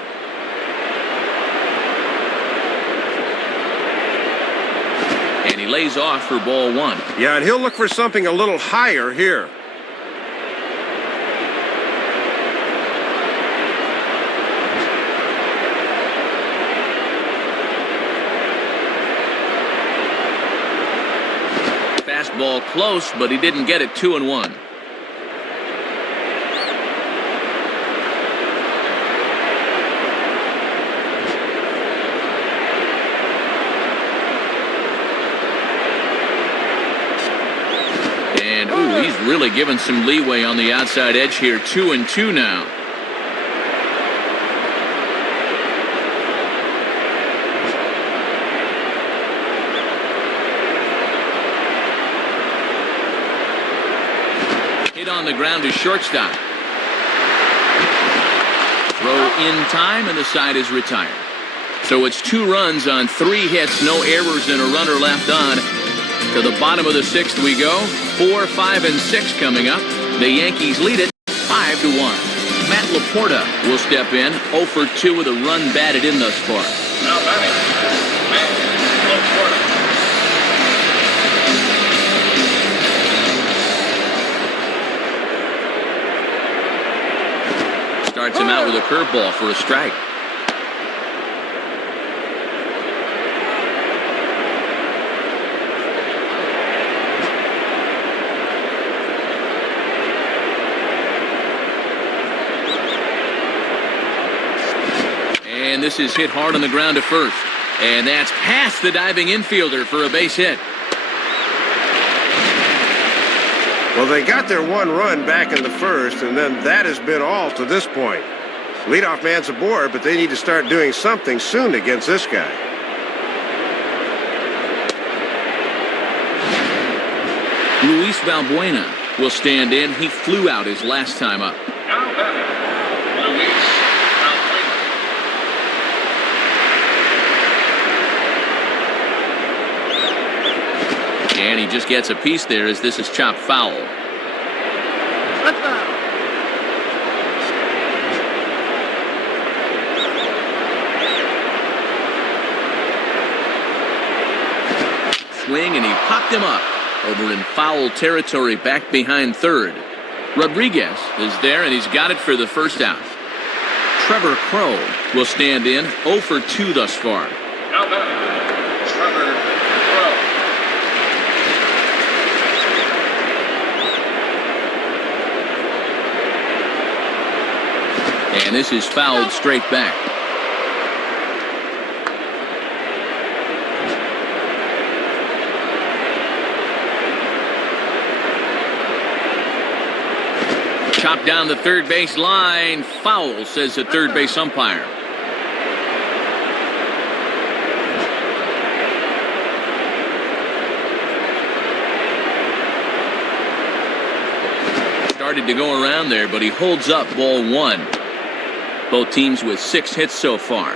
And he lays off for ball 1. Yeah, and he'll look for something a little higher here. Fastball close, but he didn't get it. 2-1. And ooh, he's really given some leeway on the outside edge here. 2-2 now. On the ground to shortstop. Throw in time, and the side is retired. So it's 2 runs on 3 hits, no errors, and a runner left on. To the bottom of the 6th we go. 4, 5, and 6 coming up. The Yankees lead it 5-1. Matt Laporta will step in, 0 for 2 with a run batted in thus far. Now batting, Matt Laporta. Starts him out with a curveball for a strike. And this is hit hard on the ground to first. And that's past the diving infielder for a base hit. Well, they got their 1 run back in the first, and then that has been all to this point. Leadoff man's aboard, but they need to start doing something soon against this guy. Luis Valbuena will stand in. He flew out his last time up. Now batting, Luis Valbuena. And he just gets a piece there as this is chopped foul. Swing, and he popped him up over in foul territory back behind third. Rodriguez is there, and he's got it for the first out. Trevor Crow will stand in, 0 for 2 thus far. Now batting, Trevor Crow. And this is fouled straight back. Chopped down the third base line. Foul, says the third base umpire. Started to go around there, but he holds up ball 1. Both teams with 6 hits so far.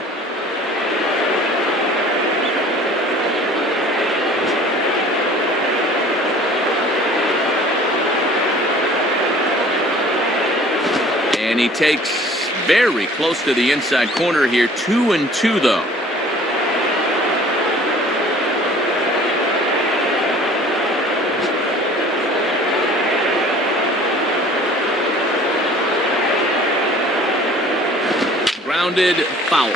And he takes very close to the inside corner here. 2-2 though. Grounded foul.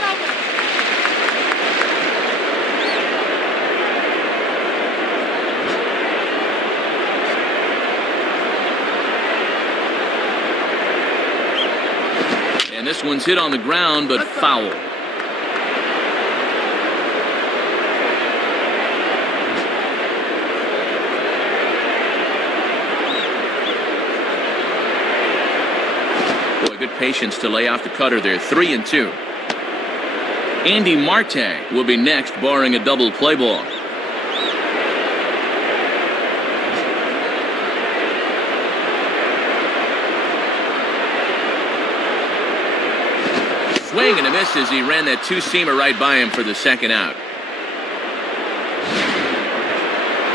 And this one's hit on the ground, but foul. Boy, good patience to lay off the cutter there. 3-2. Andy Marte will be next, barring a double play ball. Swing and a miss as he ran that two-seamer right by him for the second out.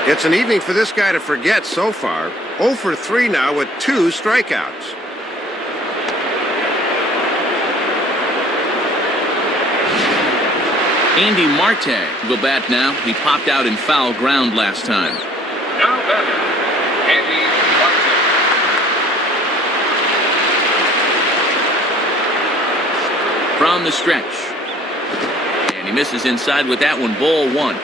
It's an evening for this guy to forget so far. 0 for 3 now with 2 strikeouts. Andy Marte will bat now. He popped out in foul ground last time. Now batting, Andy Marte. From the stretch. And he misses inside with that one. Ball 1.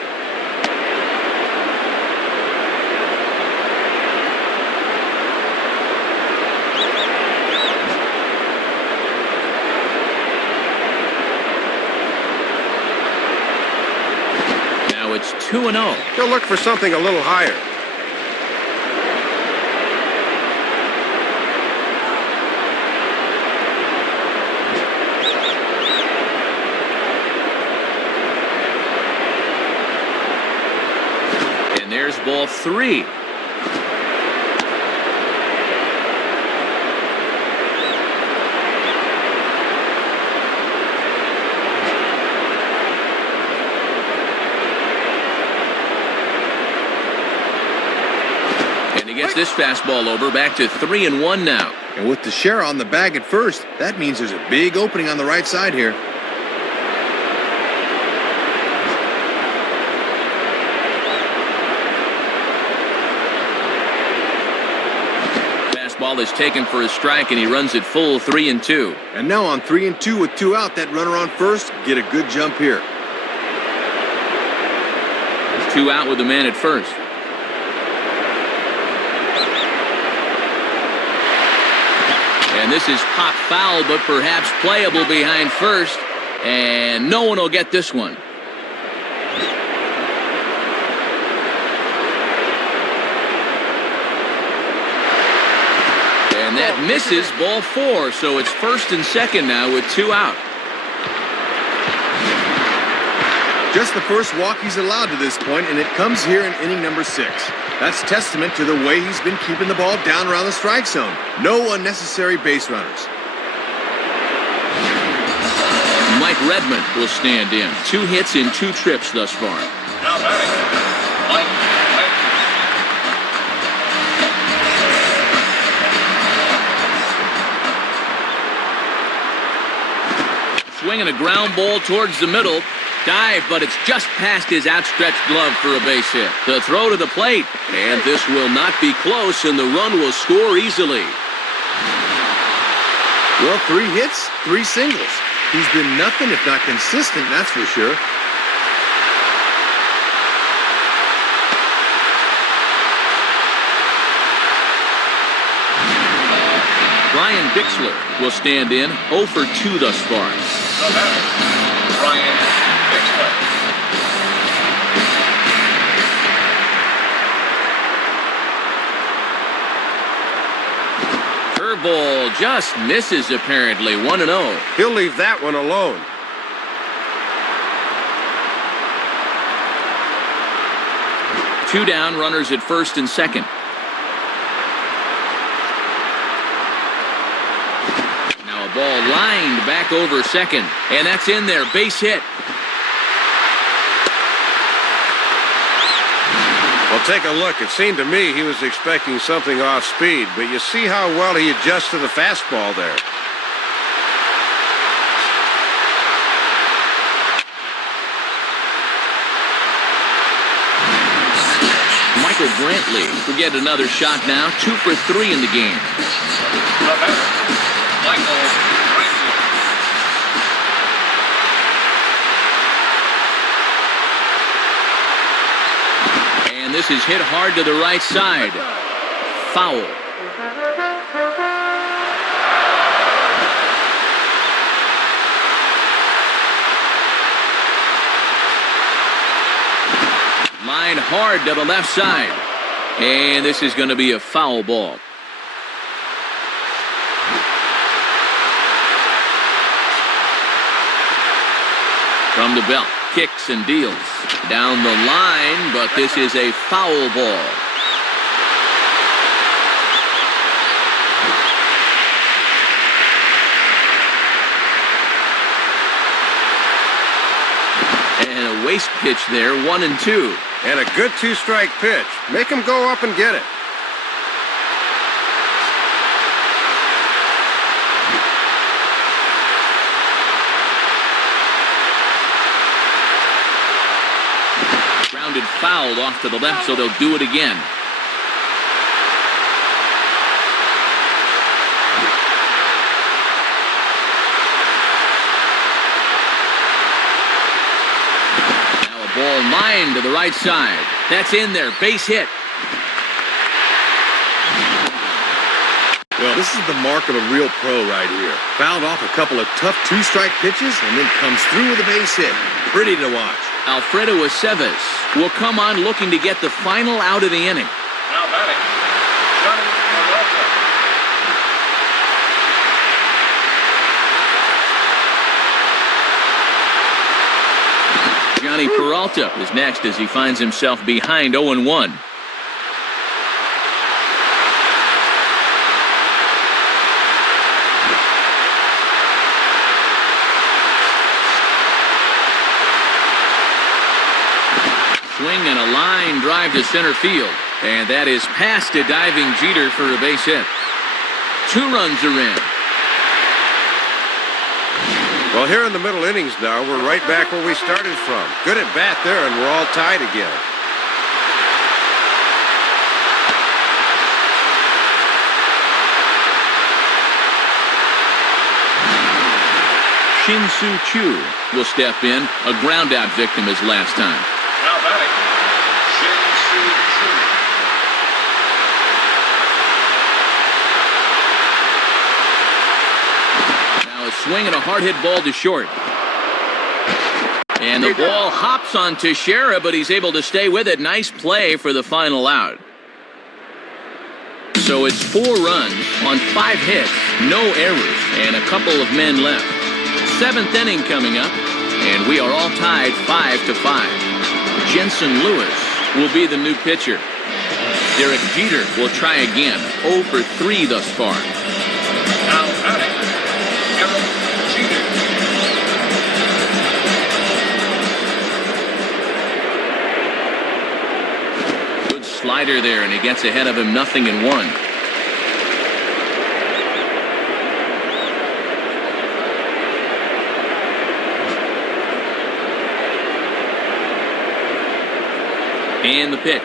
Now it's 2-0. He'll look for something a little higher. There's ball 3. And he gets this fastball over, back to 3-1 now. And with Teixeira on the bag at first, that means there's a big opening on the right side here. Ball is taken for a strike, and he runs it full. 3-2. And now on 3-2 with 2 out, that runner on first, get a good jump here. 2 out with the man at first. And this is pop foul, but perhaps playable behind first. And no one will get this one. And that misses. Ball 4, so it's first and second now with 2 out. Just the first walk he's allowed to this point, and it comes here in inning number 6. That's testament to the way he's been keeping the ball down around the strike zone. No unnecessary base runners. Mike Redmond will stand in. 2 hits in 2 trips thus far. Now batting, Mike Redmond. Swinging a ground ball towards the middle. Dive, but it's just past his outstretched glove for a base hit. The throw to the plate, and this will not be close, and the run will score easily. Well, 3 hits, 3 singles. He's been nothing if not consistent, that's for sure. Brian Bixler will stand in. 0 for 2 thus far. The batter, Brian Bixler. Curveball just misses apparently. 1-0. He'll leave that one alone. Two down, runners at first and second. Now a ball lined back over second, and that's in there. Base hit. Well, take a look. It seemed to me he was expecting something off speed, but you see how well he adjusts to the fastball there. Michael Brantley will get another shot now. 2 for 3 in the game. The batter, Michael Brantley. And this is hit hard to the right side. Foul. hard to the left side. And this is going to be a foul ball. From the belt, kicks and deals. Down the line, but this is a foul ball. And a waste pitch there, 1-2. And a good two-strike pitch. Make him go up and get it. Grounded foul off to the left, so they'll do it again. Ball lined to the right side. That's in there. Base hit. Well, this is the mark of a real pro right here. Fouled off a couple of tough two-strike pitches and then comes through with a base hit. Pretty to watch. Alfredo Aceves will come on looking to get the final out of the inning. Now batting, Sony Computer. Johnny Peralta is next as he finds himself behind 0-1. Swing and a line drive to center field. And that is past a diving Jeter for a base hit. 2 runs are in. Well, here in the middle innings now, we're right back where we started from. Good at bat there, and we're all tied again. Shin-Soo Choo will step in. A ground-out victim as last time. Now batting, Shin-Soo Choo. A swing and a hard hit ball to short. And the ball hops on Teixeira, but he's able to stay with it. Nice play for the final out. So it's 4 runs on 5 hits, no errors, and a couple of men left. 7th inning coming up, and we are all tied 5-5. Jensen Lewis will be the new pitcher. Derek Jeter will try again. 0 for 3 thus far. Now batting, Jeter. Good slider there, and he gets ahead of him 0-1. And the pitch.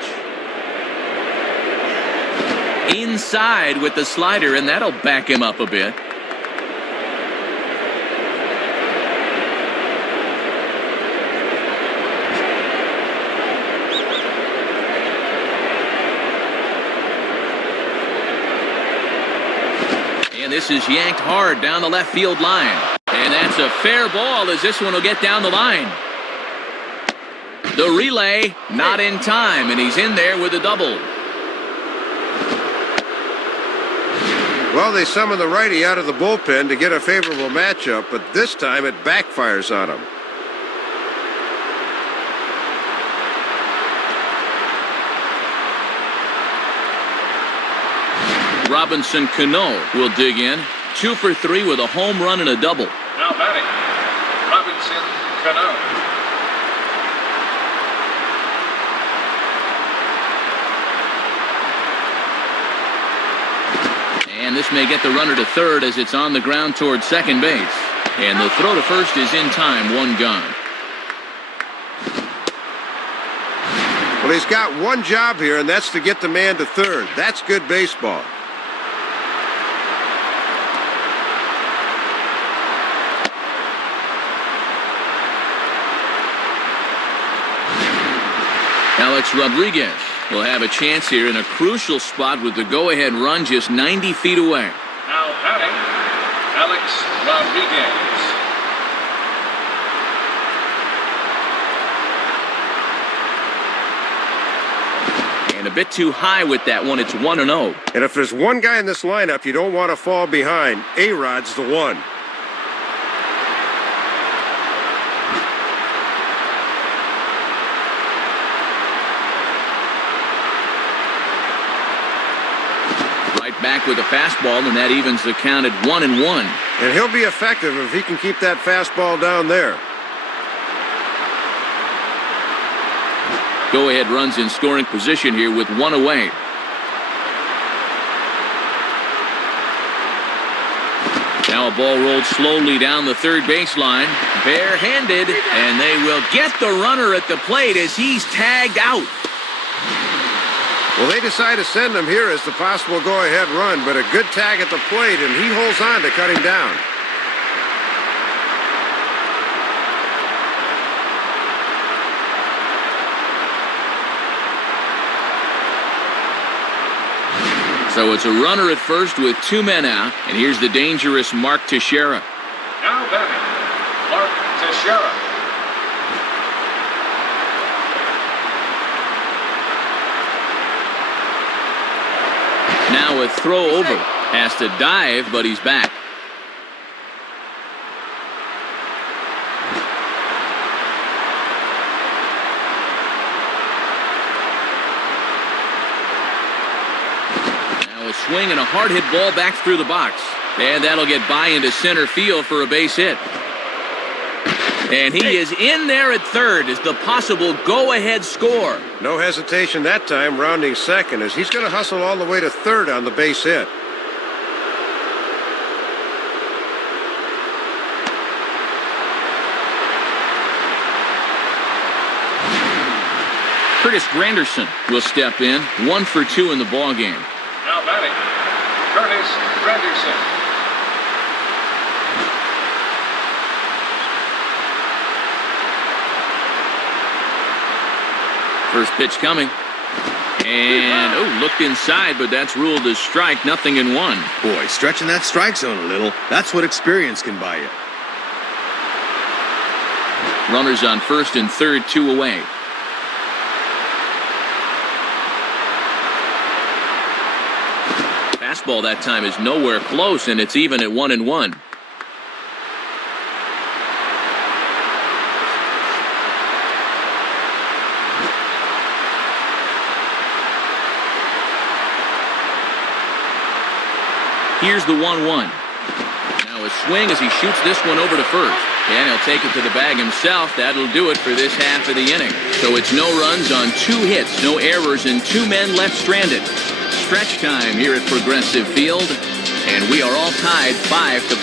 Inside with the slider, and that'll back him up a bit. And this is yanked hard down the left field line. And that's a fair ball as this one will get down the line. The relay, not in time, and he's in there with a double. Well, they summon the righty out of the bullpen to get a favorable matchup, but this time it backfires on him. Robinson Cano will dig in. 2 for 3 with a home run and a double. Now batting, Robinson Cano. And this may get the runner to third as it's on the ground toward second base. And the throw to first is in time, 1 gone. Well, he's got one job here, and that's to get the man to third. That's good baseball. Alex Rodriguez will have a chance here in a crucial spot with the go-ahead run just 90 feet away. Now batting, Alex Rodriguez. a bit too high with that one. It's 1-0. And if there's one guy in this lineup you don't want to fall behind, A-Rod's the one. Back with a fastball, and that evens the count at 1-1. And he'll be effective if he can keep that fastball down there. Go-ahead runs in scoring position here with one away. Now a ball rolled slowly down the third baseline, barehanded, and they will get the runner at the plate as he's tagged out. Well, they decide to send him here as the possible go-ahead run, but a good tag at the plate, and he holds on to cut him down. So it's a runner at first with two men out, and here's the dangerous Mark Teixeira. Now batting, Mark Teixeira. Now a throw over. Has to dive, but he's back. Now a swing and a hard hit ball back through the box. And that'll get by into center field for a base hit. And he is in there at third as the possible go-ahead score. No hesitation that time, rounding second, as he's going to hustle all the way to third on the base hit. Curtis Granderson will step in, 1 for 2 in the ballgame. Now batting, Curtis Granderson. First pitch coming. And, looked inside, but that's ruled as strike, 0-1. Boy, stretching that strike zone a little. That's what experience can buy you. Runners on first and third, 2 away. Fastball that time is nowhere close, and it's even at 1-1. Here's the 1-1. Now a swing as he shoots this one over to first. And he'll take it to the bag himself. That'll do it for this half of the inning. So it's no runs on 2 hits, no errors, and 2 men left stranded. Stretch time here at Progressive Field. And we are all tied 5-5.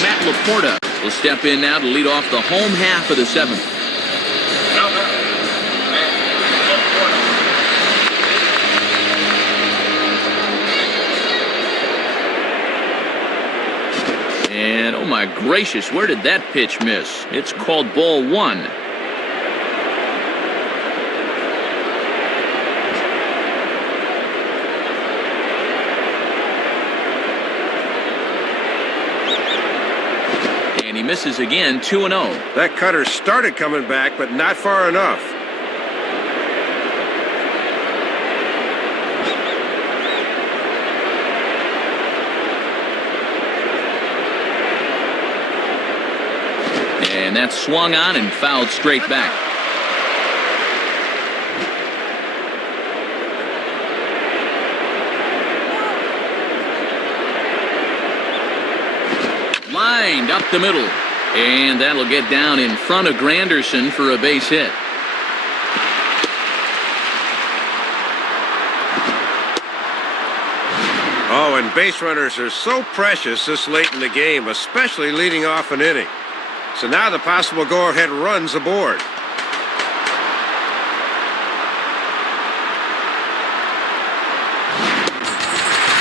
Matt Laporta will step in now to lead off the home half of the 7th. Now batting, Matt Laporta. And, oh my gracious, where did that pitch miss? It's called ball 1. And he misses again, 2-0. That cutter started coming back, but not far enough. And that's swung on and fouled straight back. Lined up the middle. And that'll get down in front of Granderson for a base hit. Oh, and base runners are so precious this late in the game, especially leading off an inning. So now the possible go-ahead run's aboard.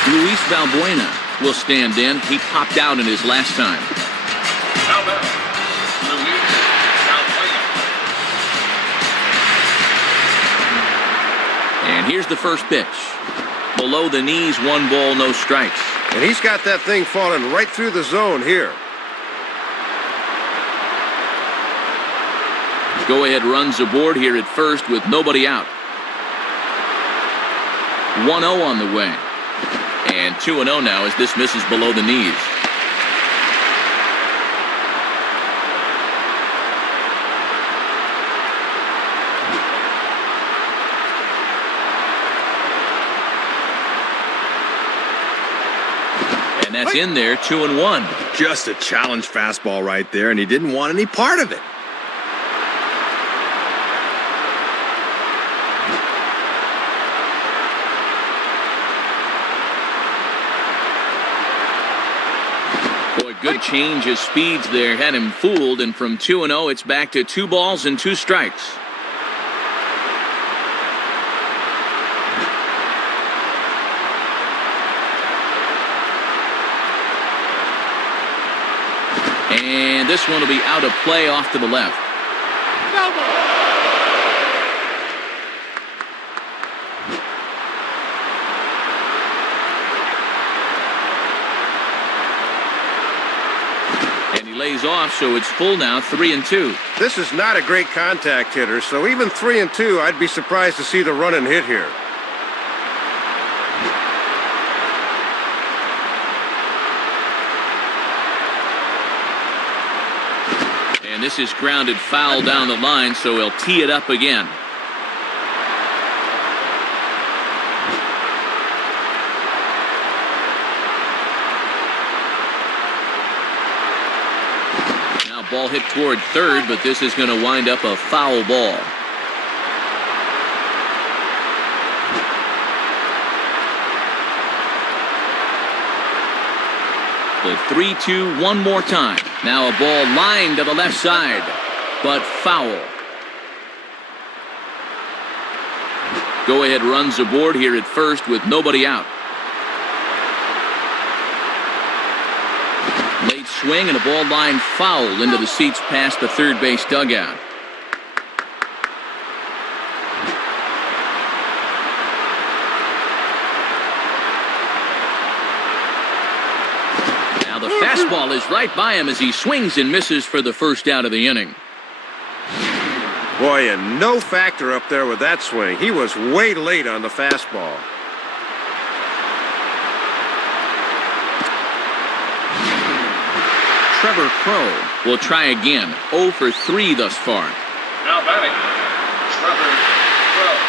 Luis Valbuena will stand in. He popped out in his last time. Now batting, Luis Valbuena. And here's the first pitch. Below the knees, 1 ball, no strikes. And he's got that thing falling right through the zone here. Go-ahead runs aboard here at first with nobody out. 1-0 on the way. And 2-0 now as this misses below the knees. And that's in there, 2-1. Just a challenge fastball right there, and he didn't want any part of it. Boy, good change of speeds there. Had him fooled, and from 2-0, it's back to 2 balls and 2 strikes. And this one will be out of play off to the left. And he lays off, so it's full now, 3-2. This is not a great contact hitter, so even 3-2, I'd be surprised to see the run and hit here. And this is grounded foul down the line, so he'll tee it up again. Now ball hit toward third, but this is going to wind up a foul ball. The 3-2 one more time. Now a ball lined to the left side, but foul. Go-ahead runs aboard here at first with nobody out. Late swing and a ball line foul into the seats past the third base dugout. The fastball is right by him as he swings and misses for the first out of the inning. Boy, and no factor up there with that swing. He was way late on the fastball. Trevor Crowe will try again. 0 for 3 thus far. Now batting, Trevor Crowe.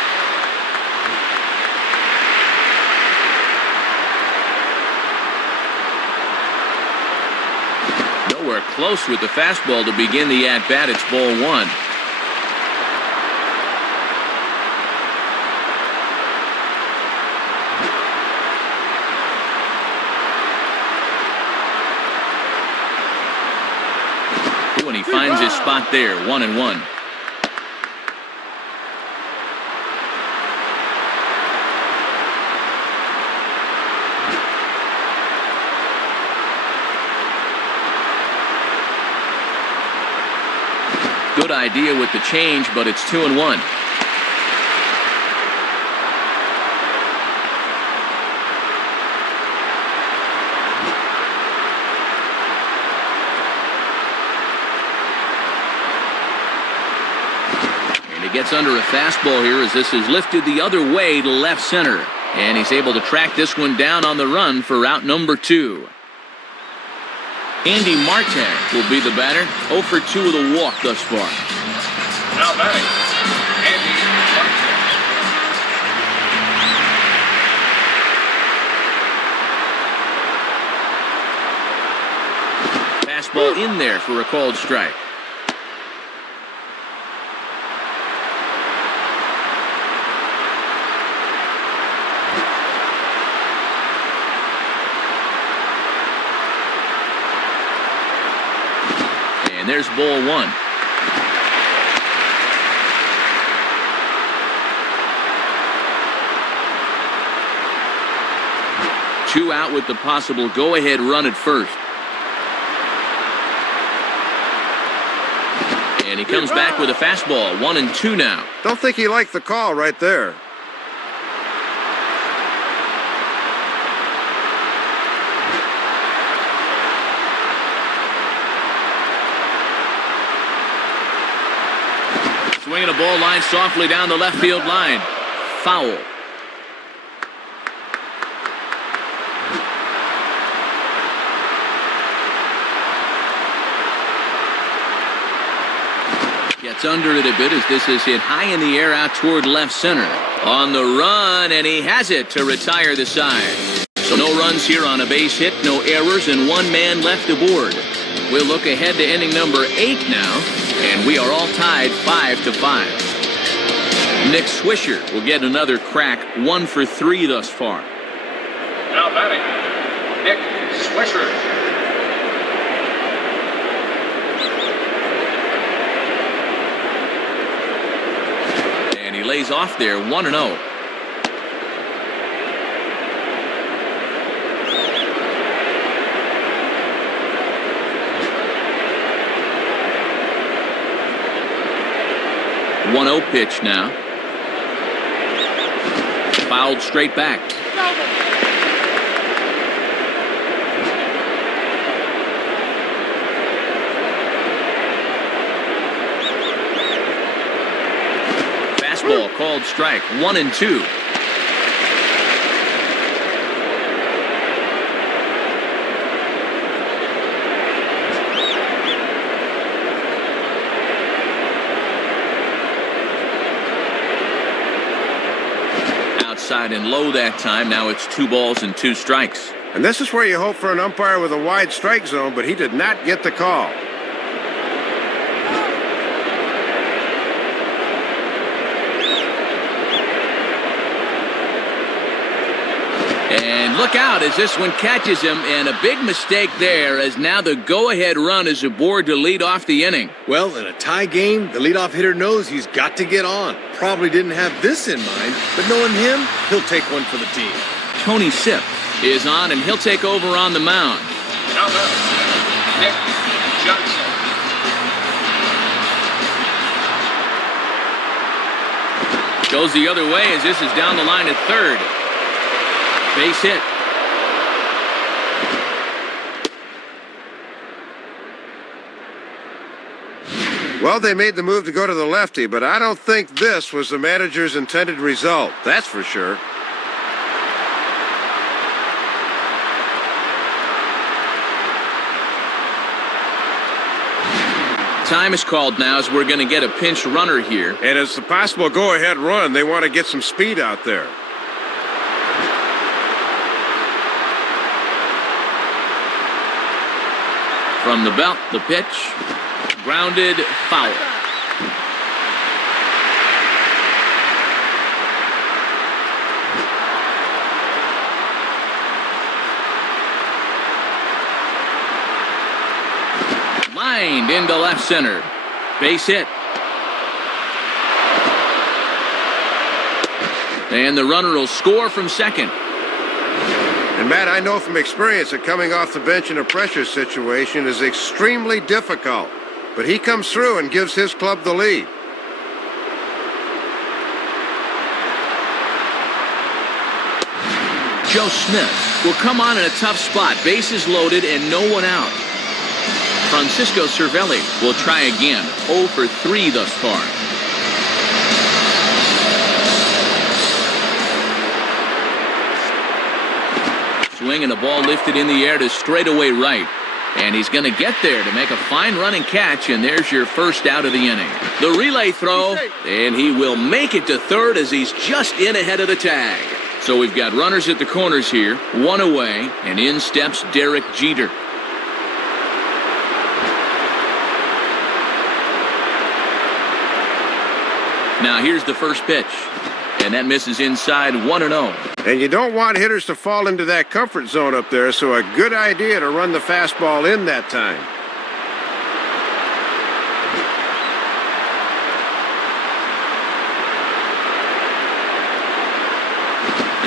Nowhere close with the fastball to begin the at-bat. It's ball 1. And he finds his spot there, 1-1. Good idea with the change, but it's 2-1. Gets under a fastball here as this is lifted the other way to left center. And he's able to track this one down on the run for out number 2. Andy Marte will be the batter. 0 for 2 with a walk thus far. Now batting, Andy Marte. Fastball in there for a called strike. And there's ball 1. Two out with the possible go-ahead run at first. And he comes back with a fastball, 1-2 now. Don't think he liked the call right there. Swinging a ball line softly down the left field line. Foul. Gets under it a bit as this is hit high in the air out toward left center. On the run, and he has it to retire the side. So no runs here on a base hit, no errors, and one man left aboard. We'll look ahead to inning number 8 now, and we are all tied 5-5. Nick Swisher will get another crack, 1 for 3 thus far. Now batting, Nick Swisher. And he lays off there, 1-0. One-0 pitch now. Fouled straight back. Fastball called strike. 1-2. Outside and low that time. Now it's 2 balls and 2 strikes. And this is where you hope for an umpire with a wide strike zone, but he did not get the call. And look out as this one catches him, and a big mistake there as now the go-ahead run is aboard to lead off the inning. Well, in a tie game, the leadoff hitter knows he's got to get on. Probably didn't have this in mind, but knowing him, he'll take one for the team. Tony Sipp is on, and he'll take over on the mound. Now batting, Nick Johnson. Goes the other way as this is down the line at third. Base hit. Well, they made the move to go to the lefty, but I don't think this was the manager's intended result. That's for sure. Time is called now as we're going to get a pinch runner here. And as the possible go-ahead run, they want to get some speed out there. From the belt, the pitch. Grounded, foul. Lined into left center. Base hit. And the runner will score from second. And Matt, I know from experience that coming off the bench in a pressure situation is extremely difficult. But he comes through and gives his club the lead. Joe Smith will come on in a tough spot. Bases loaded and no one out. Francisco Cervelli will try again. 0 for 3 thus far. Swing and a ball lifted in the air to straightaway right. And he's going to get there to make a fine running catch, and there's your first out of the inning. The relay throw, and he will make it to third as he's just in ahead of the tag. So we've got runners at the corners here, 1 away, and in steps Derek Jeter. Now here's the first pitch, and that misses inside 1-0. And you don't want hitters to fall into that comfort zone up there, so a good idea to run the fastball in that time.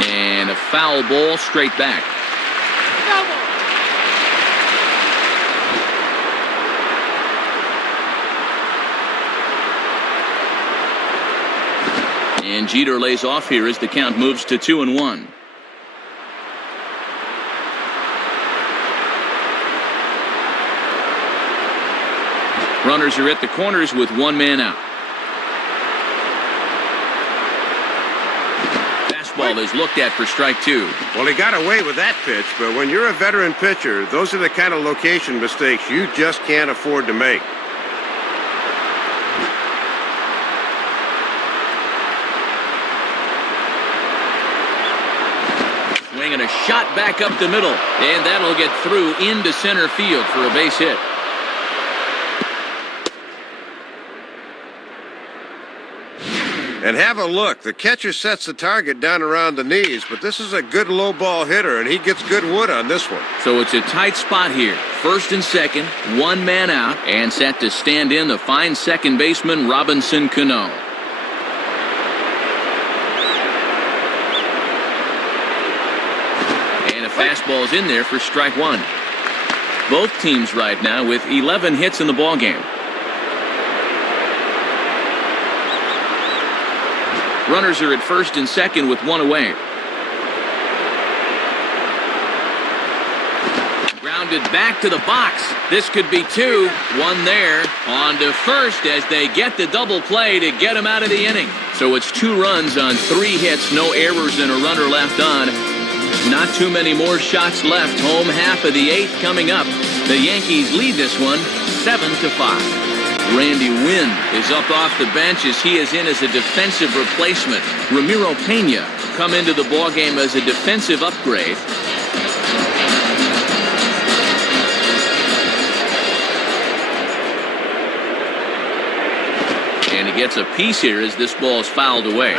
And a foul ball straight back. And Jeter lays off here as the count moves to 2-1. Runners are at the corners with 1 man out. Fastball is looked at for strike 2. Well, he got away with that pitch, but when you're a veteran pitcher, those are the kind of location mistakes you just can't afford to make. firing and a shot back up the middle. And that'll get through into center field for a base hit. And have a look. The catcher sets the target down around the knees, but this is a good low ball hitter, and he gets good wood on this one. So it's a tight spot here. First and second, one man out, and set to stand in the fine second baseman, Robinson Cano. And a fastball's in there for strike one. Both teams right now with 11 hits in the ballgame. Runners are at first and second with one away. Grounded back to the box. This could be two. One there. On to first as they get the double play to get him out of the inning. So it's 2 runs on 3 hits, no errors, and a runner left on. Not too many more shots left. Home half of the 8th coming up. The Yankees lead this one 7-5. Randy Wynn is up off the bench as he is in as a defensive replacement. Ramiro Pena come into the ballgame as a defensive upgrade. And he gets a piece here as this ball is fouled away.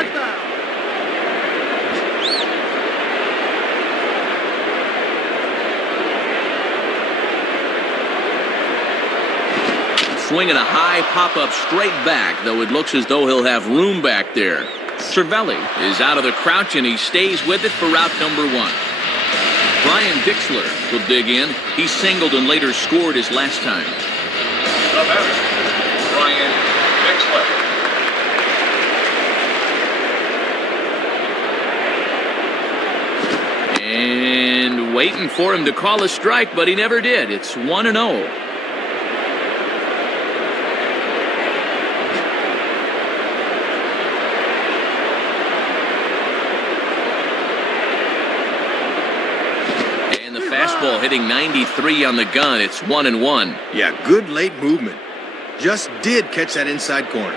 Swinging a high pop-up straight back, though it looks as though he'll have room back there. Cervelli is out of the crouch, and he stays with it for route number 1. Brian Dixler will dig in. He singled and later scored his last time. The batter, Brian Dixler. And waiting for him to call a strike, but he never did. It's 1-0. Fastball hitting 93 on the gun. It's 1-1. Yeah, good late movement. Just did catch that inside corner.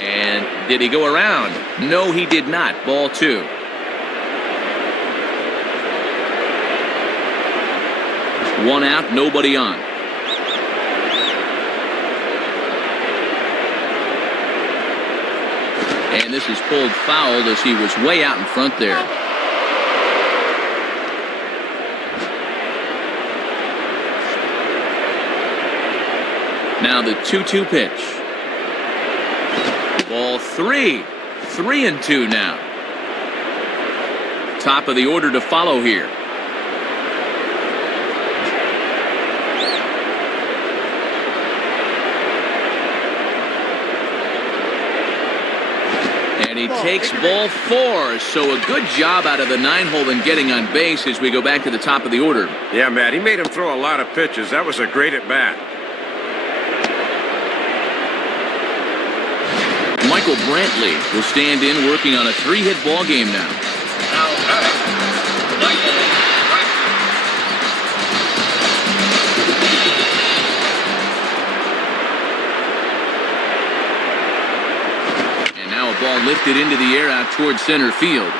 And did he go around? No, he did not. Ball 2. One out, nobody on. And this is pulled foul as he was way out in front there. Now the 2-2 pitch. Ball 3. 3-2 now. Top of the order to follow here. And he takes ball 4, so a good job out of the 9-hole in getting on base as we go back to the top of the order. Yeah, Matt, he made him throw a lot of pitches. That was a great at-bat. Michael Brantley will stand in working on a 3-hit ball game now. Now batting, Michael Brantley. Ball lifted into the air out towards center field.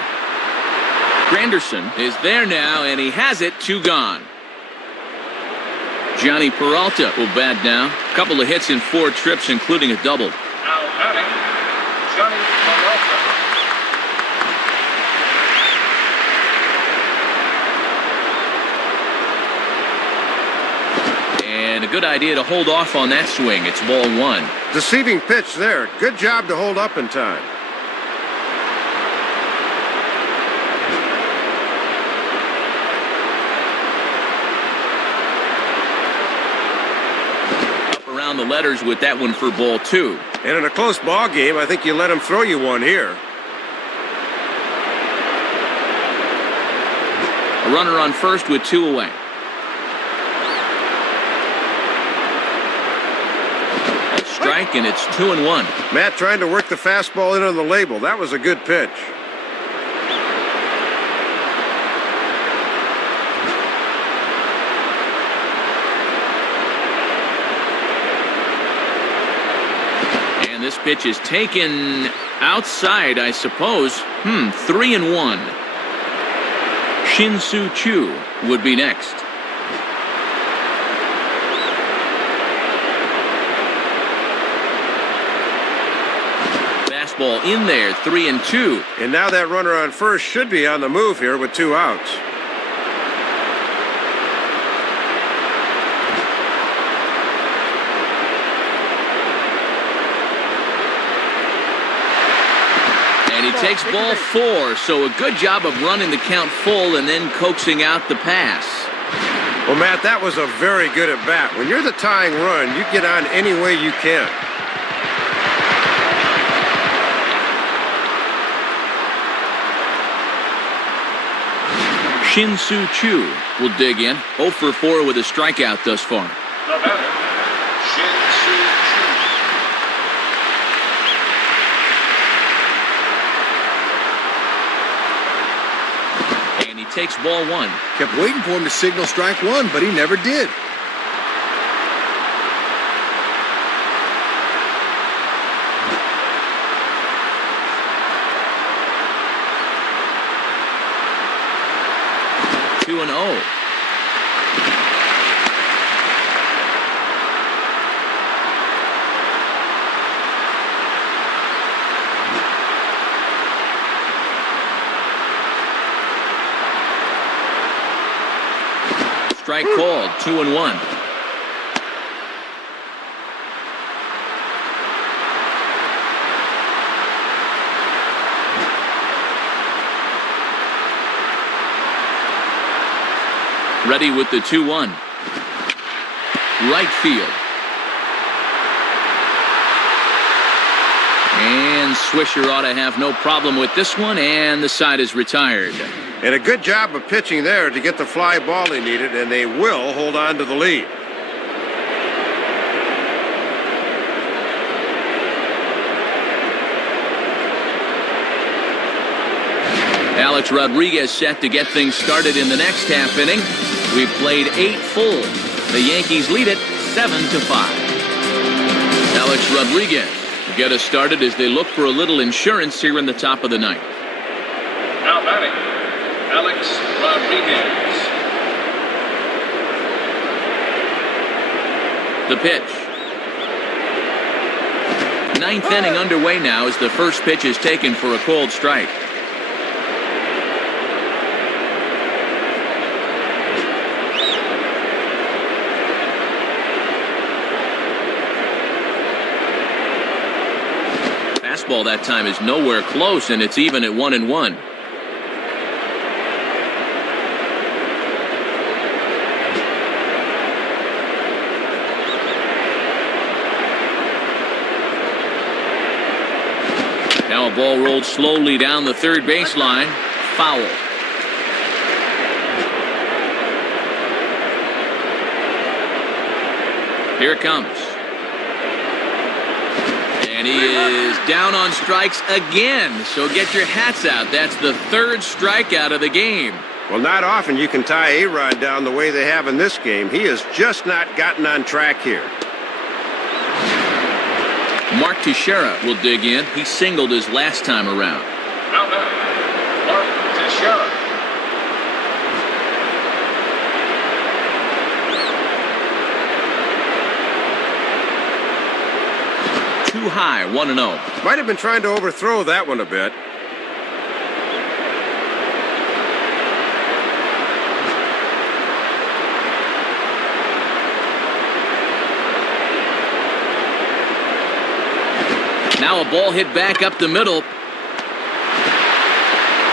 Granderson is there now, and he has it. 2 gone. Johnny Peralta will bat now. Couple of hits in 4 trips, including a double. Now batting, Johnny Peralta. And a good idea to hold off on that swing. It's ball 1. Deceiving pitch there. Good job to hold up in time. Up around the letters with that one for ball 2. And in a close ball game, I think you let him throw you one here. A runner on first with 2 away. Strike, and it's 2-1. Matt trying to work the fastball in on the label. That was a good pitch. this pitch is taken outside, I suppose. 3-1. Shin-Soo Choo would be next. Fastball in there, 3-2. And now that runner on first should be on the move here with 2 outs. And he takes ball 4, so a good job of running the count full and then coaxing out the pass. Well, Matt, that was a very good at-bat. When you're the tying run, you get on any way you can. Shin-Soo Choo will dig in. 0 for 4 with a strikeout thus far. The batter, Shin-Soo Choo. And he takes ball 1. Kept waiting for him to signal strike 1, but he never did. Two and 0. Strike called, 2-1. Ready with the 2-1. Right field. And Swisher ought to have no problem with this one, and the side is retired. And a good job of pitching there to get the fly ball he needed, and they will hold on to the lead. Alex Rodriguez set to get things started in the next half inning. We've played 8 full. The Yankees lead it 7-5. Alex Rodriguez get us started as they look for a little insurance here in the top of the ninth. Now batting, Alex Rodriguez. The pitch. Ninth inning underway now as the first pitch is taken for a called strike. Fastball that time is nowhere close, and it's even at 1-1. Now a ball rolled slowly down the third baseline. Foul. Here it comes. And he is down on strikes again. So get your hats out. That's the third strikeout of the game. Well, not often you can tie A-Rod down the way they have in this game. He has just not gotten on track here. Mark Teixeira will dig in. He singled his last time around. Now batting, Mark Teixeira. Too high, 1-0. Might have been trying to overthrow that one a bit. Now a ball hit back up the middle.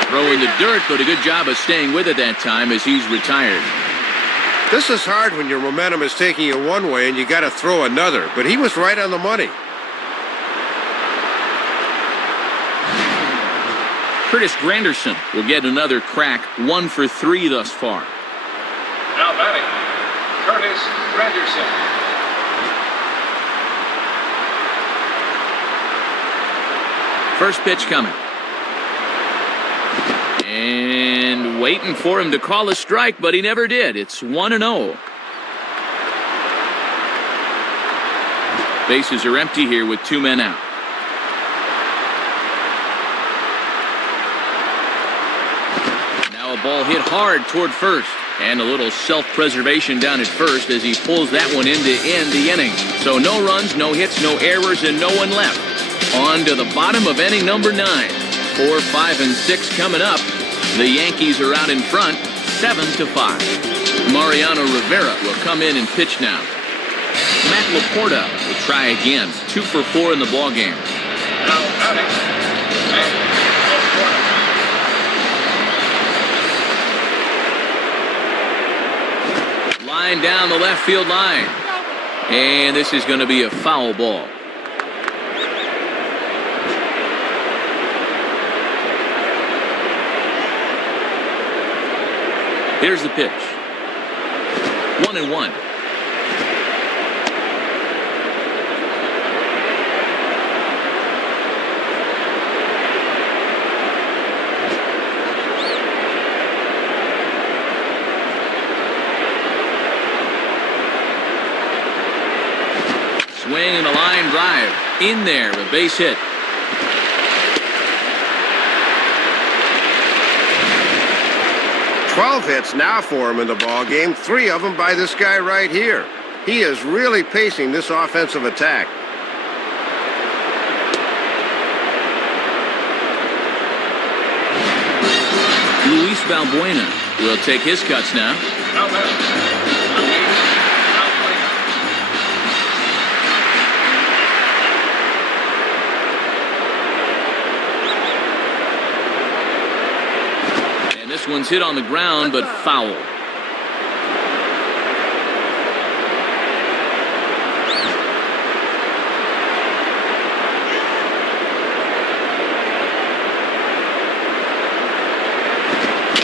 Throw in the dirt, but a good job of staying with it that time as he's retired. This is hard when your momentum is taking you one way and you got to throw another, but he was right on the money. Curtis Granderson will get another crack, 1 for 3 thus far. Now batting, Curtis Granderson. First pitch coming. And waiting for him to call a strike, but he never did. It's 1-0. Bases are empty here with 2 men out. ball hit hard toward first. And a little self-preservation down at first as he pulls that one in to end the inning. So no runs, no hits, no errors, and no one left. On to the bottom of inning number 9. 4, 5, and 6 coming up. The Yankees are out in front, 7-5. Mariano Rivera will come in and pitch now. Matt Laporta will try again. 2 for 4 in the ballgame. Now batting, Matt Laporta. Line down the left field line. And this is going to be a foul ball. Here's the pitch. 1-1. Swing and a line drive. In there, a base hit. "12 hits now for him in the ball game, 3 of them by this guy right here. He is really pacing this offensive attack. Luis Valbuena will take his cuts now. Now batting, Luis Valbuena. And this one's hit on the ground, but foul.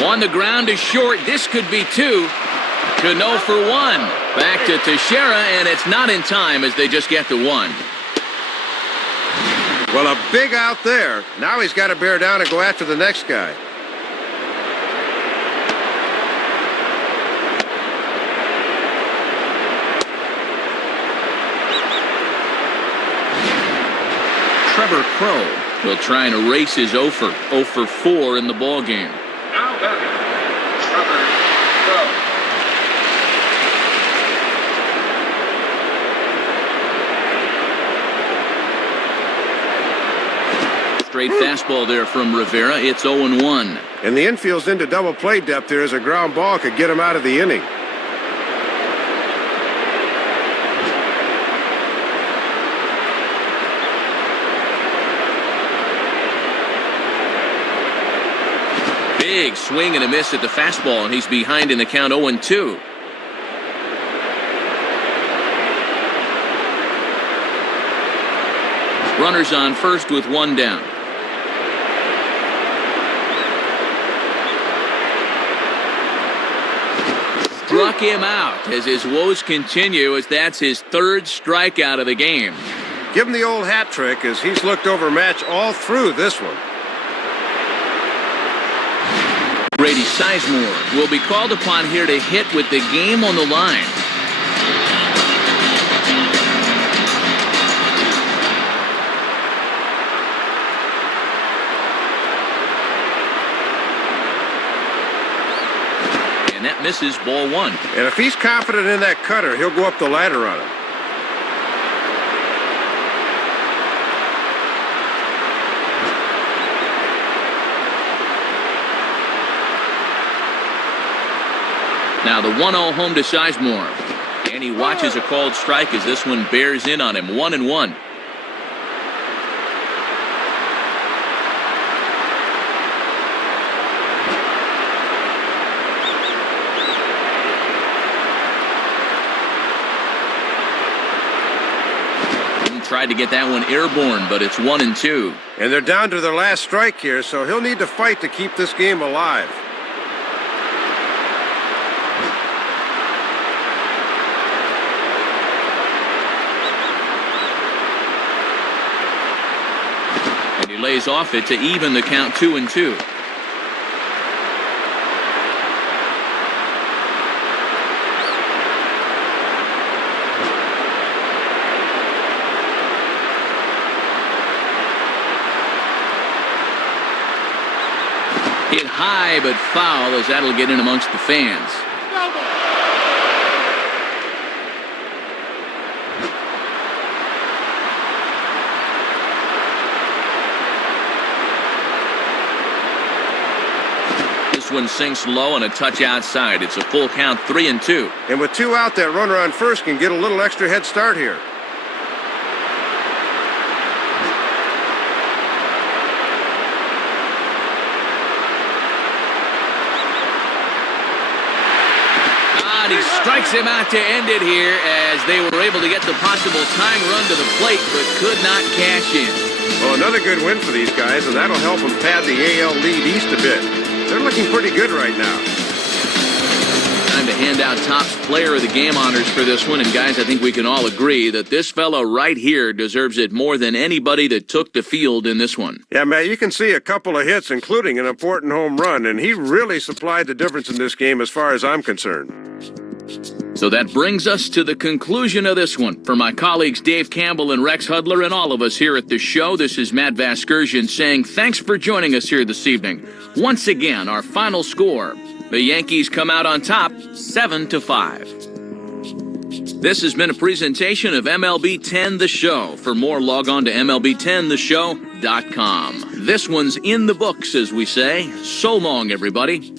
On the ground is short. This could be 2. Cano for 1. Back to Teixeira, and it's not in time as they just get to 1. Well, a big out there. Now he's got to bear down and go after the next guy. Trevor Crowe will try and erase his 0 for 4 in the ballgame. Now batting, Trevor Crowe. Straight fastball there from Rivera. It's 0-1. And the infield's into double play depth there as a ground ball could get him out of the inning. Big swing and a miss at the fastball, and he's behind in the count 0-2. Runners on first with 1 down. Struck him out as his woes continue, as that's his 3rd strikeout of the game. Give him the old hat trick as he's looked overmatched all through this one. Grady Sizemore will be called upon here to hit with the game on the line. And that misses, ball 1. And if he's confident in that cutter, he'll go up the ladder on him. Now the 1-0 home to Sizemore. And he watches a called strike as this one bears in on him. 1-1. Tried to get that one airborne, but it's 1-2. And they're down to their last strike here, so he'll need to fight to keep this game alive. And he lays off it to even the count 2-2. Hit high but foul, as that'll get in amongst the fans. This one sinks low and a touch outside. It's a full count, 3-2. And with 2 out, that runner on first can get a little extra head start here. And he strikes him out to end it here, as they were able to get the possible tying run to the plate but could not cash in. Well, another good win for these guys, and that'll help them pad the AL lead east a bit. They're looking pretty good right now. Time to hand out Topps Player of the Game honors for this one. And guys, I think we can all agree that this fellow right here deserves it more than anybody that took the field in this one. Yeah, Matt, you can see a couple of hits, including an important home run, and he really supplied the difference in this game as far as I'm concerned. So that brings us to the conclusion of this one. For my colleagues Dave Campbell and Rex Hudler and all of us here at the show, this is Matt Vasgersian saying thanks for joining us here this evening. Once again, our final score: the Yankees come out on top, 7-5. This has been a presentation of MLB 10 The Show. For more, log on to MLB10theshow.com. This one's in the books, as we say. So long, everybody.